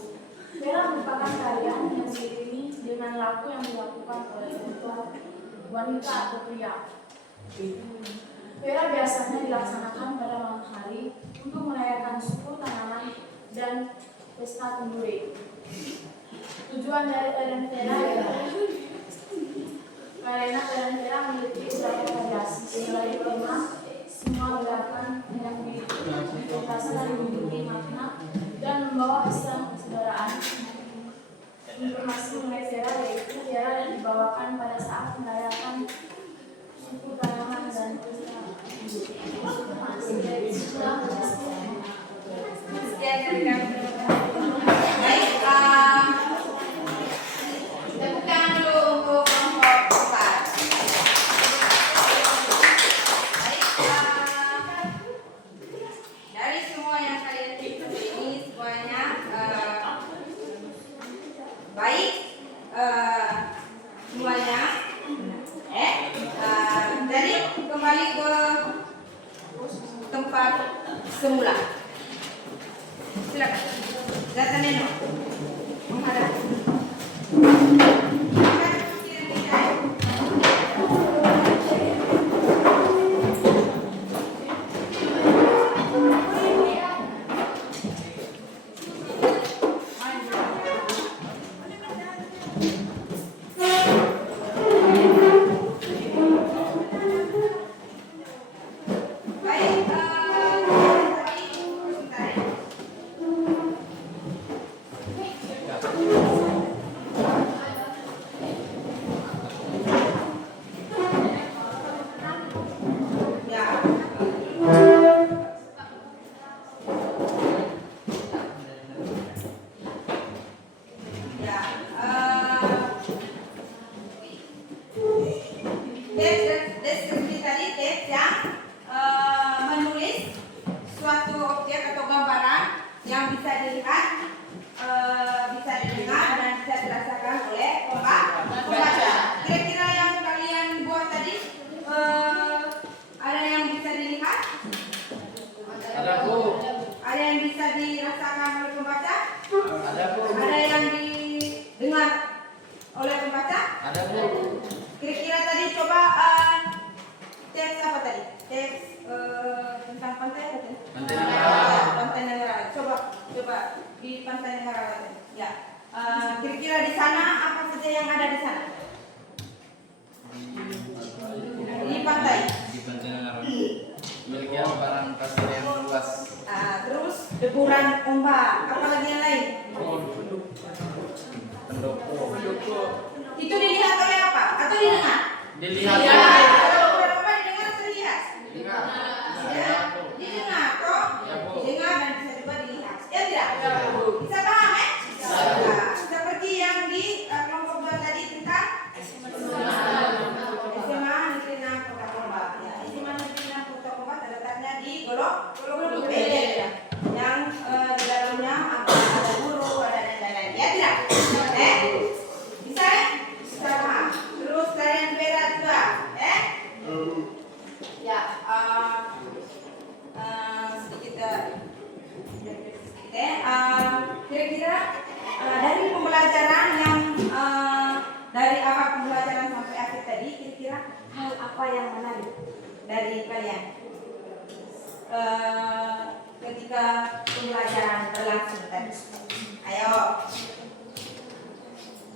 Vera merupakan tarian yang diiringi dengan lagu yang dilakukan oleh wanita atau pria. Vera biasanya dilaksanakan pada malam hari untuk merayakan suku tanaman dan pesta kenduri. Tujuan dari tarian Vera adalah karena tarian Vera memiliki beberapa variasi selain tema semua gerakan yang didasarkan memiliki makna dan membawa pesan persaudaraan. Informasi mengenai Vera yaitu Vera yang dibawakan pada saat merayakan suku tanaman dan pesta kenduri. Sekian dari kami. Baik, tepuk tangan dulu untuk kelompok 4. Baik, dari semua yang kalian ikuti ini semuanya baik, semuanya. Jadi kembali ke tempat semula. Silakan. Data Neno. Menghadap. Deskripsi tadi teks yang menulis suatu objek atau gambaran yang bisa dilihat, bisa didengar dan bisa dirasakan oleh pembaca. Kira-kira yang kalian buat tadi ada yang bisa dilihat? Ada Bu. Ada yang bisa dirasakan oleh pembaca? Ada Bu. Ada yang didengar oleh pembaca? Ada Bu. Kira-kira tadi coba teks apa tadi? Teks tentang pantai apa tadi? Pantai Negara. Pantai Negara. Coba di Pantai Negara tadi. Ya. Kira-kira di sana apa saja yang ada di sana? Di pantai. Di Pantai Negara. Memiliki hamparan pasir yang luas. Terus deburan ombak. Apa lagi yang lain? Pendopo. Itu dilihat oleh apa? Atau didengar? Dilihat. Deburan ombak didengar atau dilihat? Didengar. Ya, didengar toh? Ya, Bu. Didengar dan bisa juga dilihat. Ya tidak? Bisa paham ya? Nah, seperti yang di kelompok 2 tadi tentang SMA Negeri 6 Kota Kombat. Ya, SMA Negeri 6 Kota Kombat terletaknya di Golok B ya. Yang di dalamnya ada guru, ada dan lain-lain. Ya tidak? Bisa ya? Bisa paham. Terus tarian Vera juga, Ya, sekalian, ketika pembelajaran berlangsung tadi, ayo,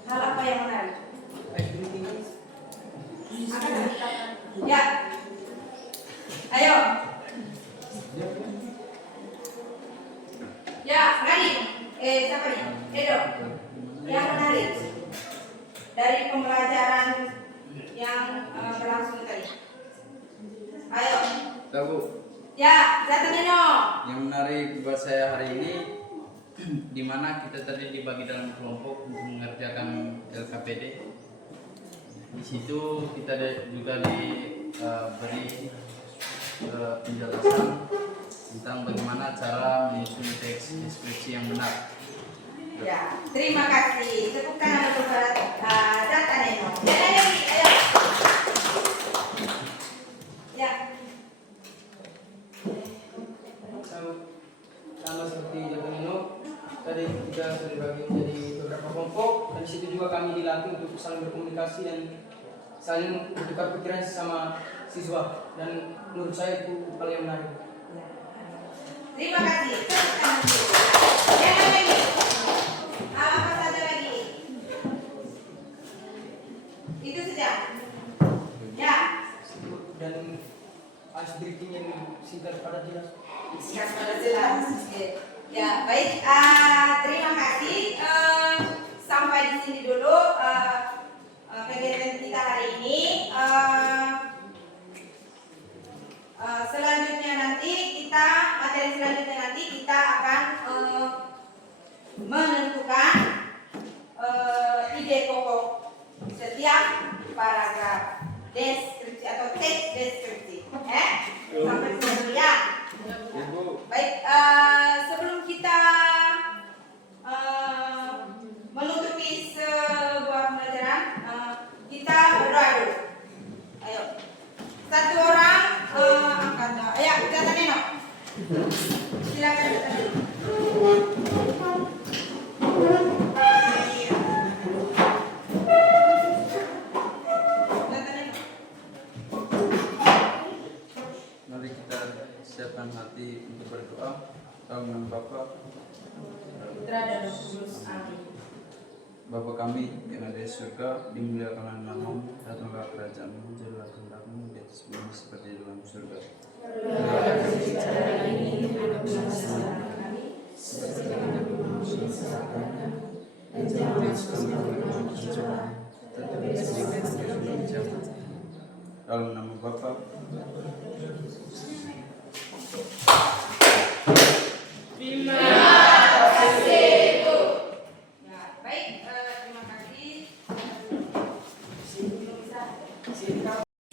hal apa yang menarik? Ya, ayo. Ya, Rani. Siapa nih? Edo. Yang menarik dari pembelajaran yang berlangsung tadi. Ayo. Tahu. Ya, Zata Nino. Yang menarik buat saya hari ini di mana kita tadi dibagi dalam kelompok untuk mengerjakan LKPD. Di situ kita juga diberi penjelasan tentang bagaimana cara menyusun teks deskripsi yang benar. Ya, terima kasih. Sebutkan nama saudara Zata Nino. Ya, ayo. Ya. Sama seperti Jatuh Nino, tadi kita sudah dibagi menjadi beberapa kelompok, dan di situ juga kami dilatih untuk saling berkomunikasi dan saling bertukar pikiran sesama siswa, dan menurut saya itu hal yang menarik. Terima kasih. Ya, lagi. Apa saja lagi? Itu saja. Ya. Dan ice breaking yang singkat pada jelas. Siap, pada jelas. Ya, baik. Terima kasih. Sampai di sini dulu kegiatan kita hari ini. Selanjutnya nanti materi selanjutnya nanti kita akan menentukan ide pokok setiap paragraf deskripsi atau teks deskripsi. Sampai sini dulu ya. Baik, sebelum kita menutupi sebuah pembelajaran, kita berdoa dulu. Ayo, satu orang angkat. Ayo, Zata Nino. Silakan Zata Nino. Mari kita siapkan hati untuk berdoa. Dalam nama Bapa, Putra dan Roh Kudus. Amin. Bapa kami yang ada di surga, dimuliakanlah namamu, datanglah kerajaanmu, jadilah kehendakmu di atas bumi seperti di dalam surga. Dalam nama Bapa, Ya, baik. Terima kasih.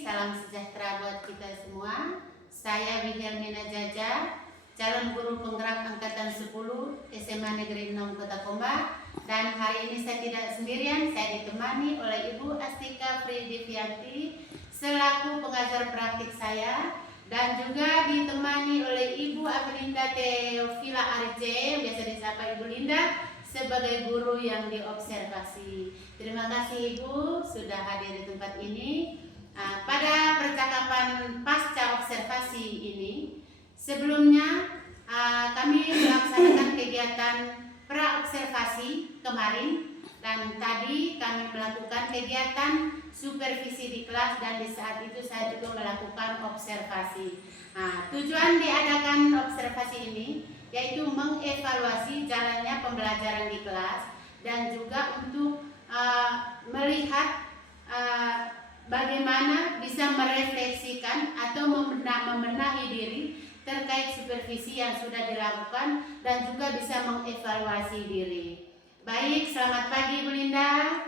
Salam sejahtera buat kita semua. Saya Wilhelmina Jaja, calon guru penggerak angkatan 10 SMA Negeri 6 Kota Komba. Dan hari ini saya tidak sendirian, saya ditemani oleh Ibu Astika Fridivianti selaku pengajar praktik saya, dan juga ditemani oleh Ibu Amelinda Teofila Arje, biasa disapa Ibu Linda, sebagai guru yang diobservasi. Terima kasih Ibu sudah hadir di tempat ini. Pada percakapan pasca observasi ini, sebelumnya kami melaksanakan kegiatan pra-observasi kemarin, dan tadi kami melakukan kegiatan supervisi di kelas, dan di saat itu saya juga melakukan observasi. Tujuan diadakan observasi ini yaitu mengevaluasi jalannya pembelajaran di kelas, dan juga untuk melihat bagaimana bisa merefleksikan atau membenahi diri terkait supervisi yang sudah dilakukan, dan juga bisa mengevaluasi diri. Baik, selamat pagi Ibu Linda.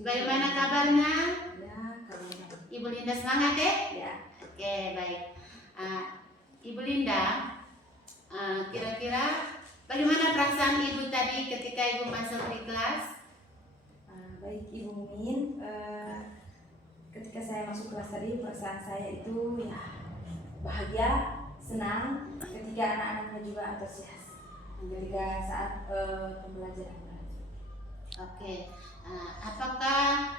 Bagaimana kabarnya? Ya, Ibu Linda semangat ya? Ya. Oke, baik. Ibu Linda, kira-kira bagaimana perasaan Ibu tadi ketika Ibu masuk di kelas? Baik Ibu Min, ketika saya masuk kelas tadi perasaan saya itu ya bahagia, senang, ketika anak-anaknya juga antusias ketika saat pembelajaran. Oke, apakah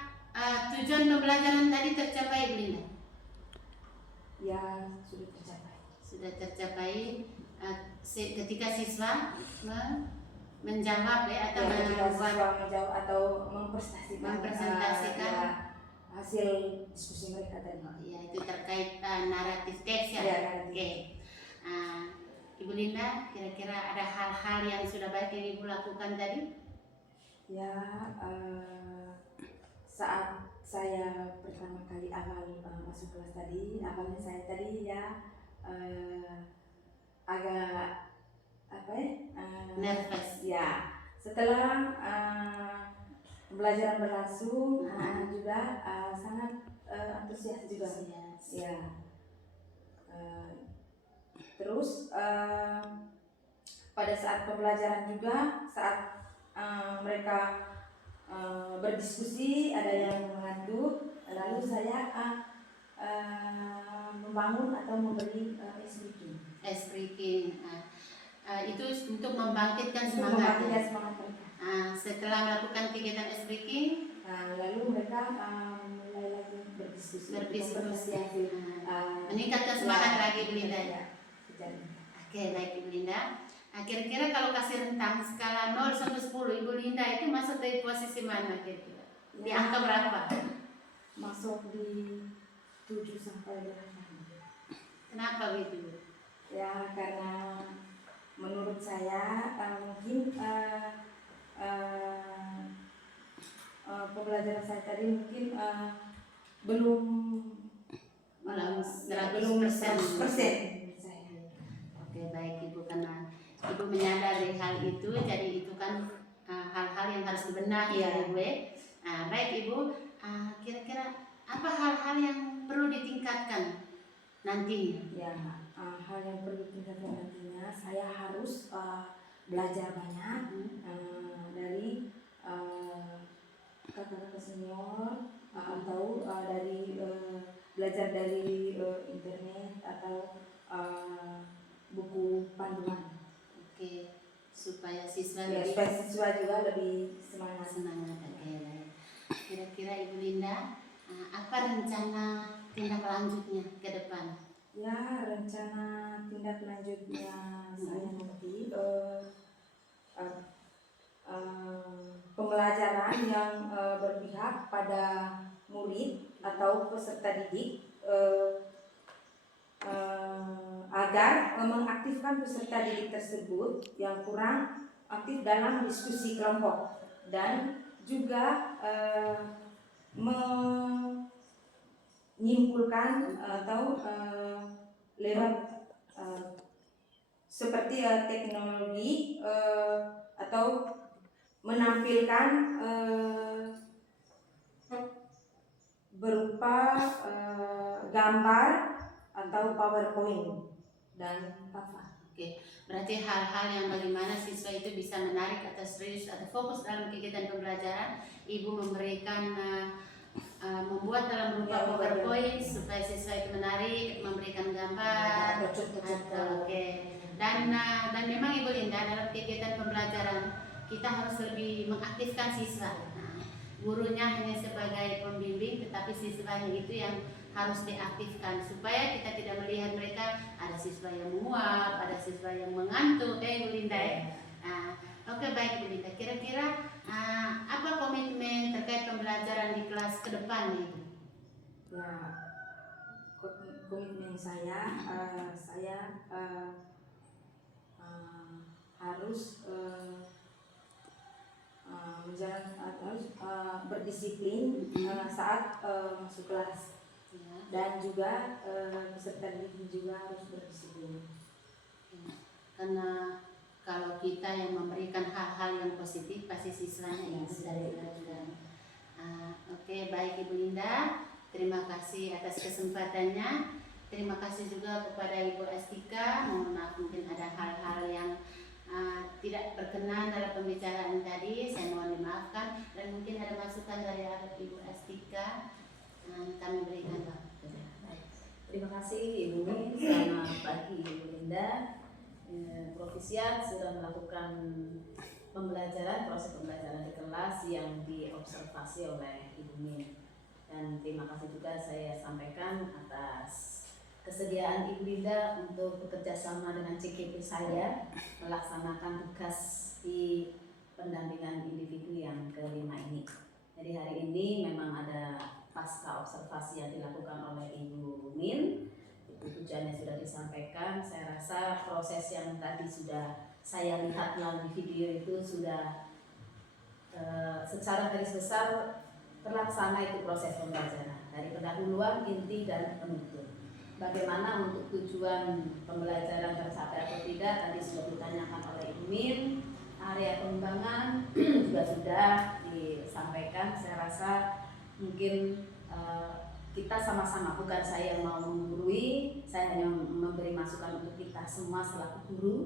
tujuan pembelajaran tadi tercapai Ibu Linda? Ya sudah tercapai. Sudah tercapai ketika siswa menjawab ya atau Ya, ketika membuat siswa menjawab atau mempresentasikan ya, hasil diskusi mereka tadi. ya itu terkait naratif teks ya. Ya, naratif. Oke. Ibu Linda, kira-kira ada hal-hal yang sudah baik yang Ibu lakukan tadi? Ya, saat saya pertama kali awal masuk kelas tadi, awalnya saya tadi ya agak apa ya? Nervous. Ya, setelah pembelajaran berlangsung, anak-anak juga sangat antusias juga. Ya. Terus pada saat pembelajaran juga, saat mereka berdiskusi, ada yang mengantuk, lalu saya membangun atau memberi ice breaking. Itu untuk membangkitkan semangat. mereka. Setelah melakukan kegiatan ice breaking, Lalu mereka mulai lagi berdiskusi. meningkatkan semangat lagi Ibu Linda. Ya. Oke, baik Ibu Linda. Kira-kira kalau kasih rentang skala 0 sampai 10, Ibu Linda itu masuk di posisi mana kira-kira? Di angka berapa? Masuk di 7 sampai 8. Kenapa begitu? Ya, karena menurut saya mungkin pembelajaran saya tadi mungkin belum 100%. saya. Oke, baik Ibu, karena Ibu menyadari hal itu, jadi itu kan hal-hal yang harus dibenahi ya Ibu. Baik Ibu, kira-kira apa hal-hal yang perlu ditingkatkan nantinya? Ya, hal yang perlu ditingkatkan nantinya, saya harus belajar banyak dari kakak-kakak senior atau dari belajar dari internet atau buku panduan. Oke, supaya siswa Ya, lebih supaya siswa juga lebih semangat. Oke, baik. Kira-kira Ibu Linda, apa rencana tindak lanjutnya ke depan? Ya, rencana tindak lanjutnya saya nanti pembelajaran yang berpihak pada murid atau peserta didik agar mengaktifkan peserta didik tersebut yang kurang aktif dalam diskusi kelompok dan juga menyimpulkan atau lewat seperti teknologi atau menampilkan berupa gambar atau PowerPoint dan apa. Oke, berarti hal-hal yang bagaimana siswa itu bisa menarik atau serius atau fokus dalam kegiatan pembelajaran, Ibu memberikan membuat dalam berupa PowerPoint supaya siswa itu menarik, memberikan gambar atau dan memang Ibu Linda dalam kegiatan pembelajaran kita harus lebih mengaktifkan siswa. Gurunya hanya sebagai pembimbing, tetapi siswanya itu yang harus diaktifkan supaya kita tidak melihat mereka ada siswa yang menguap, ada siswa yang mengantuk, Ibu Linda. Oke, baik Ibu Linda. Kira-kira apa komitmen terkait pembelajaran di kelas ke depan Ibu? Ya, komitmen saya harus harus berdisiplin saat masuk kelas dan juga peserta didik juga harus berdisiplin. Karena kalau kita yang memberikan hal-hal yang positif pasti siswanya yang dari belajar. Oke, baik Ibu Linda, terima kasih atas kesempatannya. Terima kasih juga kepada Ibu Astika. Mohon maaf mungkin ada hal-hal yang tidak berkenan dalam pembicaraan tadi, saya mohon dimaafkan, dan mungkin ada masukan dari Ibu Astika kami berikan waktu. Terima kasih Ibu Min, selamat pagi Ibu Linda. Profisiat sudah melakukan proses pembelajaran di kelas yang diobservasi oleh Ibu Min, dan terima kasih juga saya sampaikan atas kesediaan Ibu Linda untuk bekerja sama dengan CKP saya melaksanakan tugas di pendampingan individu yang kelima ini. Jadi hari ini memang ada pasca observasi yang dilakukan oleh Ibu Min. Itu tujuannya sudah disampaikan. Saya rasa proses yang tadi sudah saya lihat melalui video itu sudah secara garis besar terlaksana itu proses pembelajaran dari pendahuluan, inti, dan penutup. Bagaimana untuk tujuan pembelajaran tercapai atau tidak tadi sudah ditanyakan oleh Ibu Min. Area pengembangan juga sudah disampaikan. Saya rasa mungkin kita sama-sama, bukan saya yang mau menggurui, saya hanya memberi masukan untuk kita semua selaku guru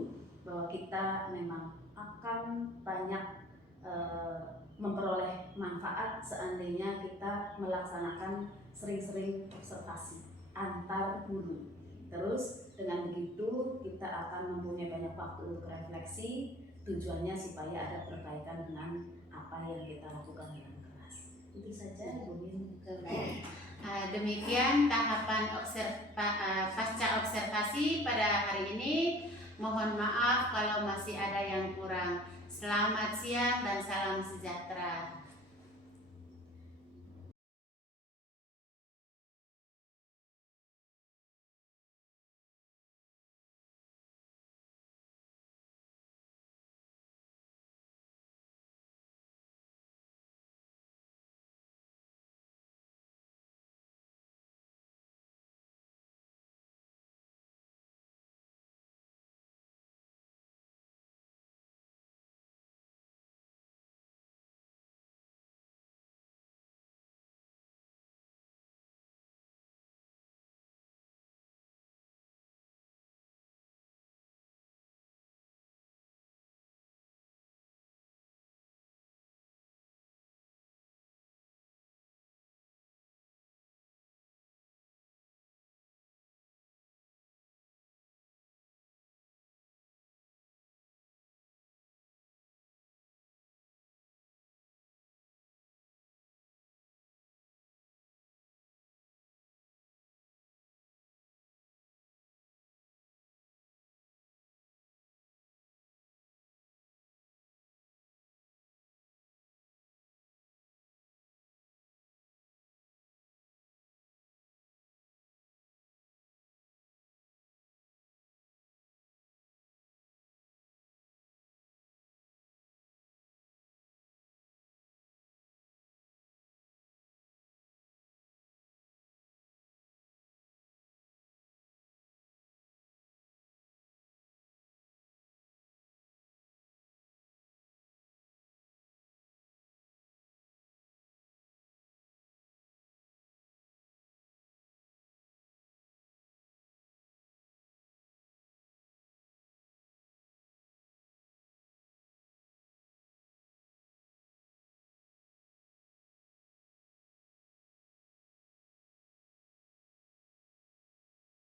bahwa kita memang akan banyak memperoleh manfaat seandainya kita melaksanakan sering-sering observasi antar guru. Terus dengan begitu kita akan mempunyai banyak waktu untuk refleksi, tujuannya supaya ada perbaikan dengan apa yang kita lakukan dalam kelas. Itu saja Bu Min. Demikian tahapan pasca observasi pada hari ini. Mohon maaf kalau masih ada yang kurang. Selamat siang dan salam sejahtera.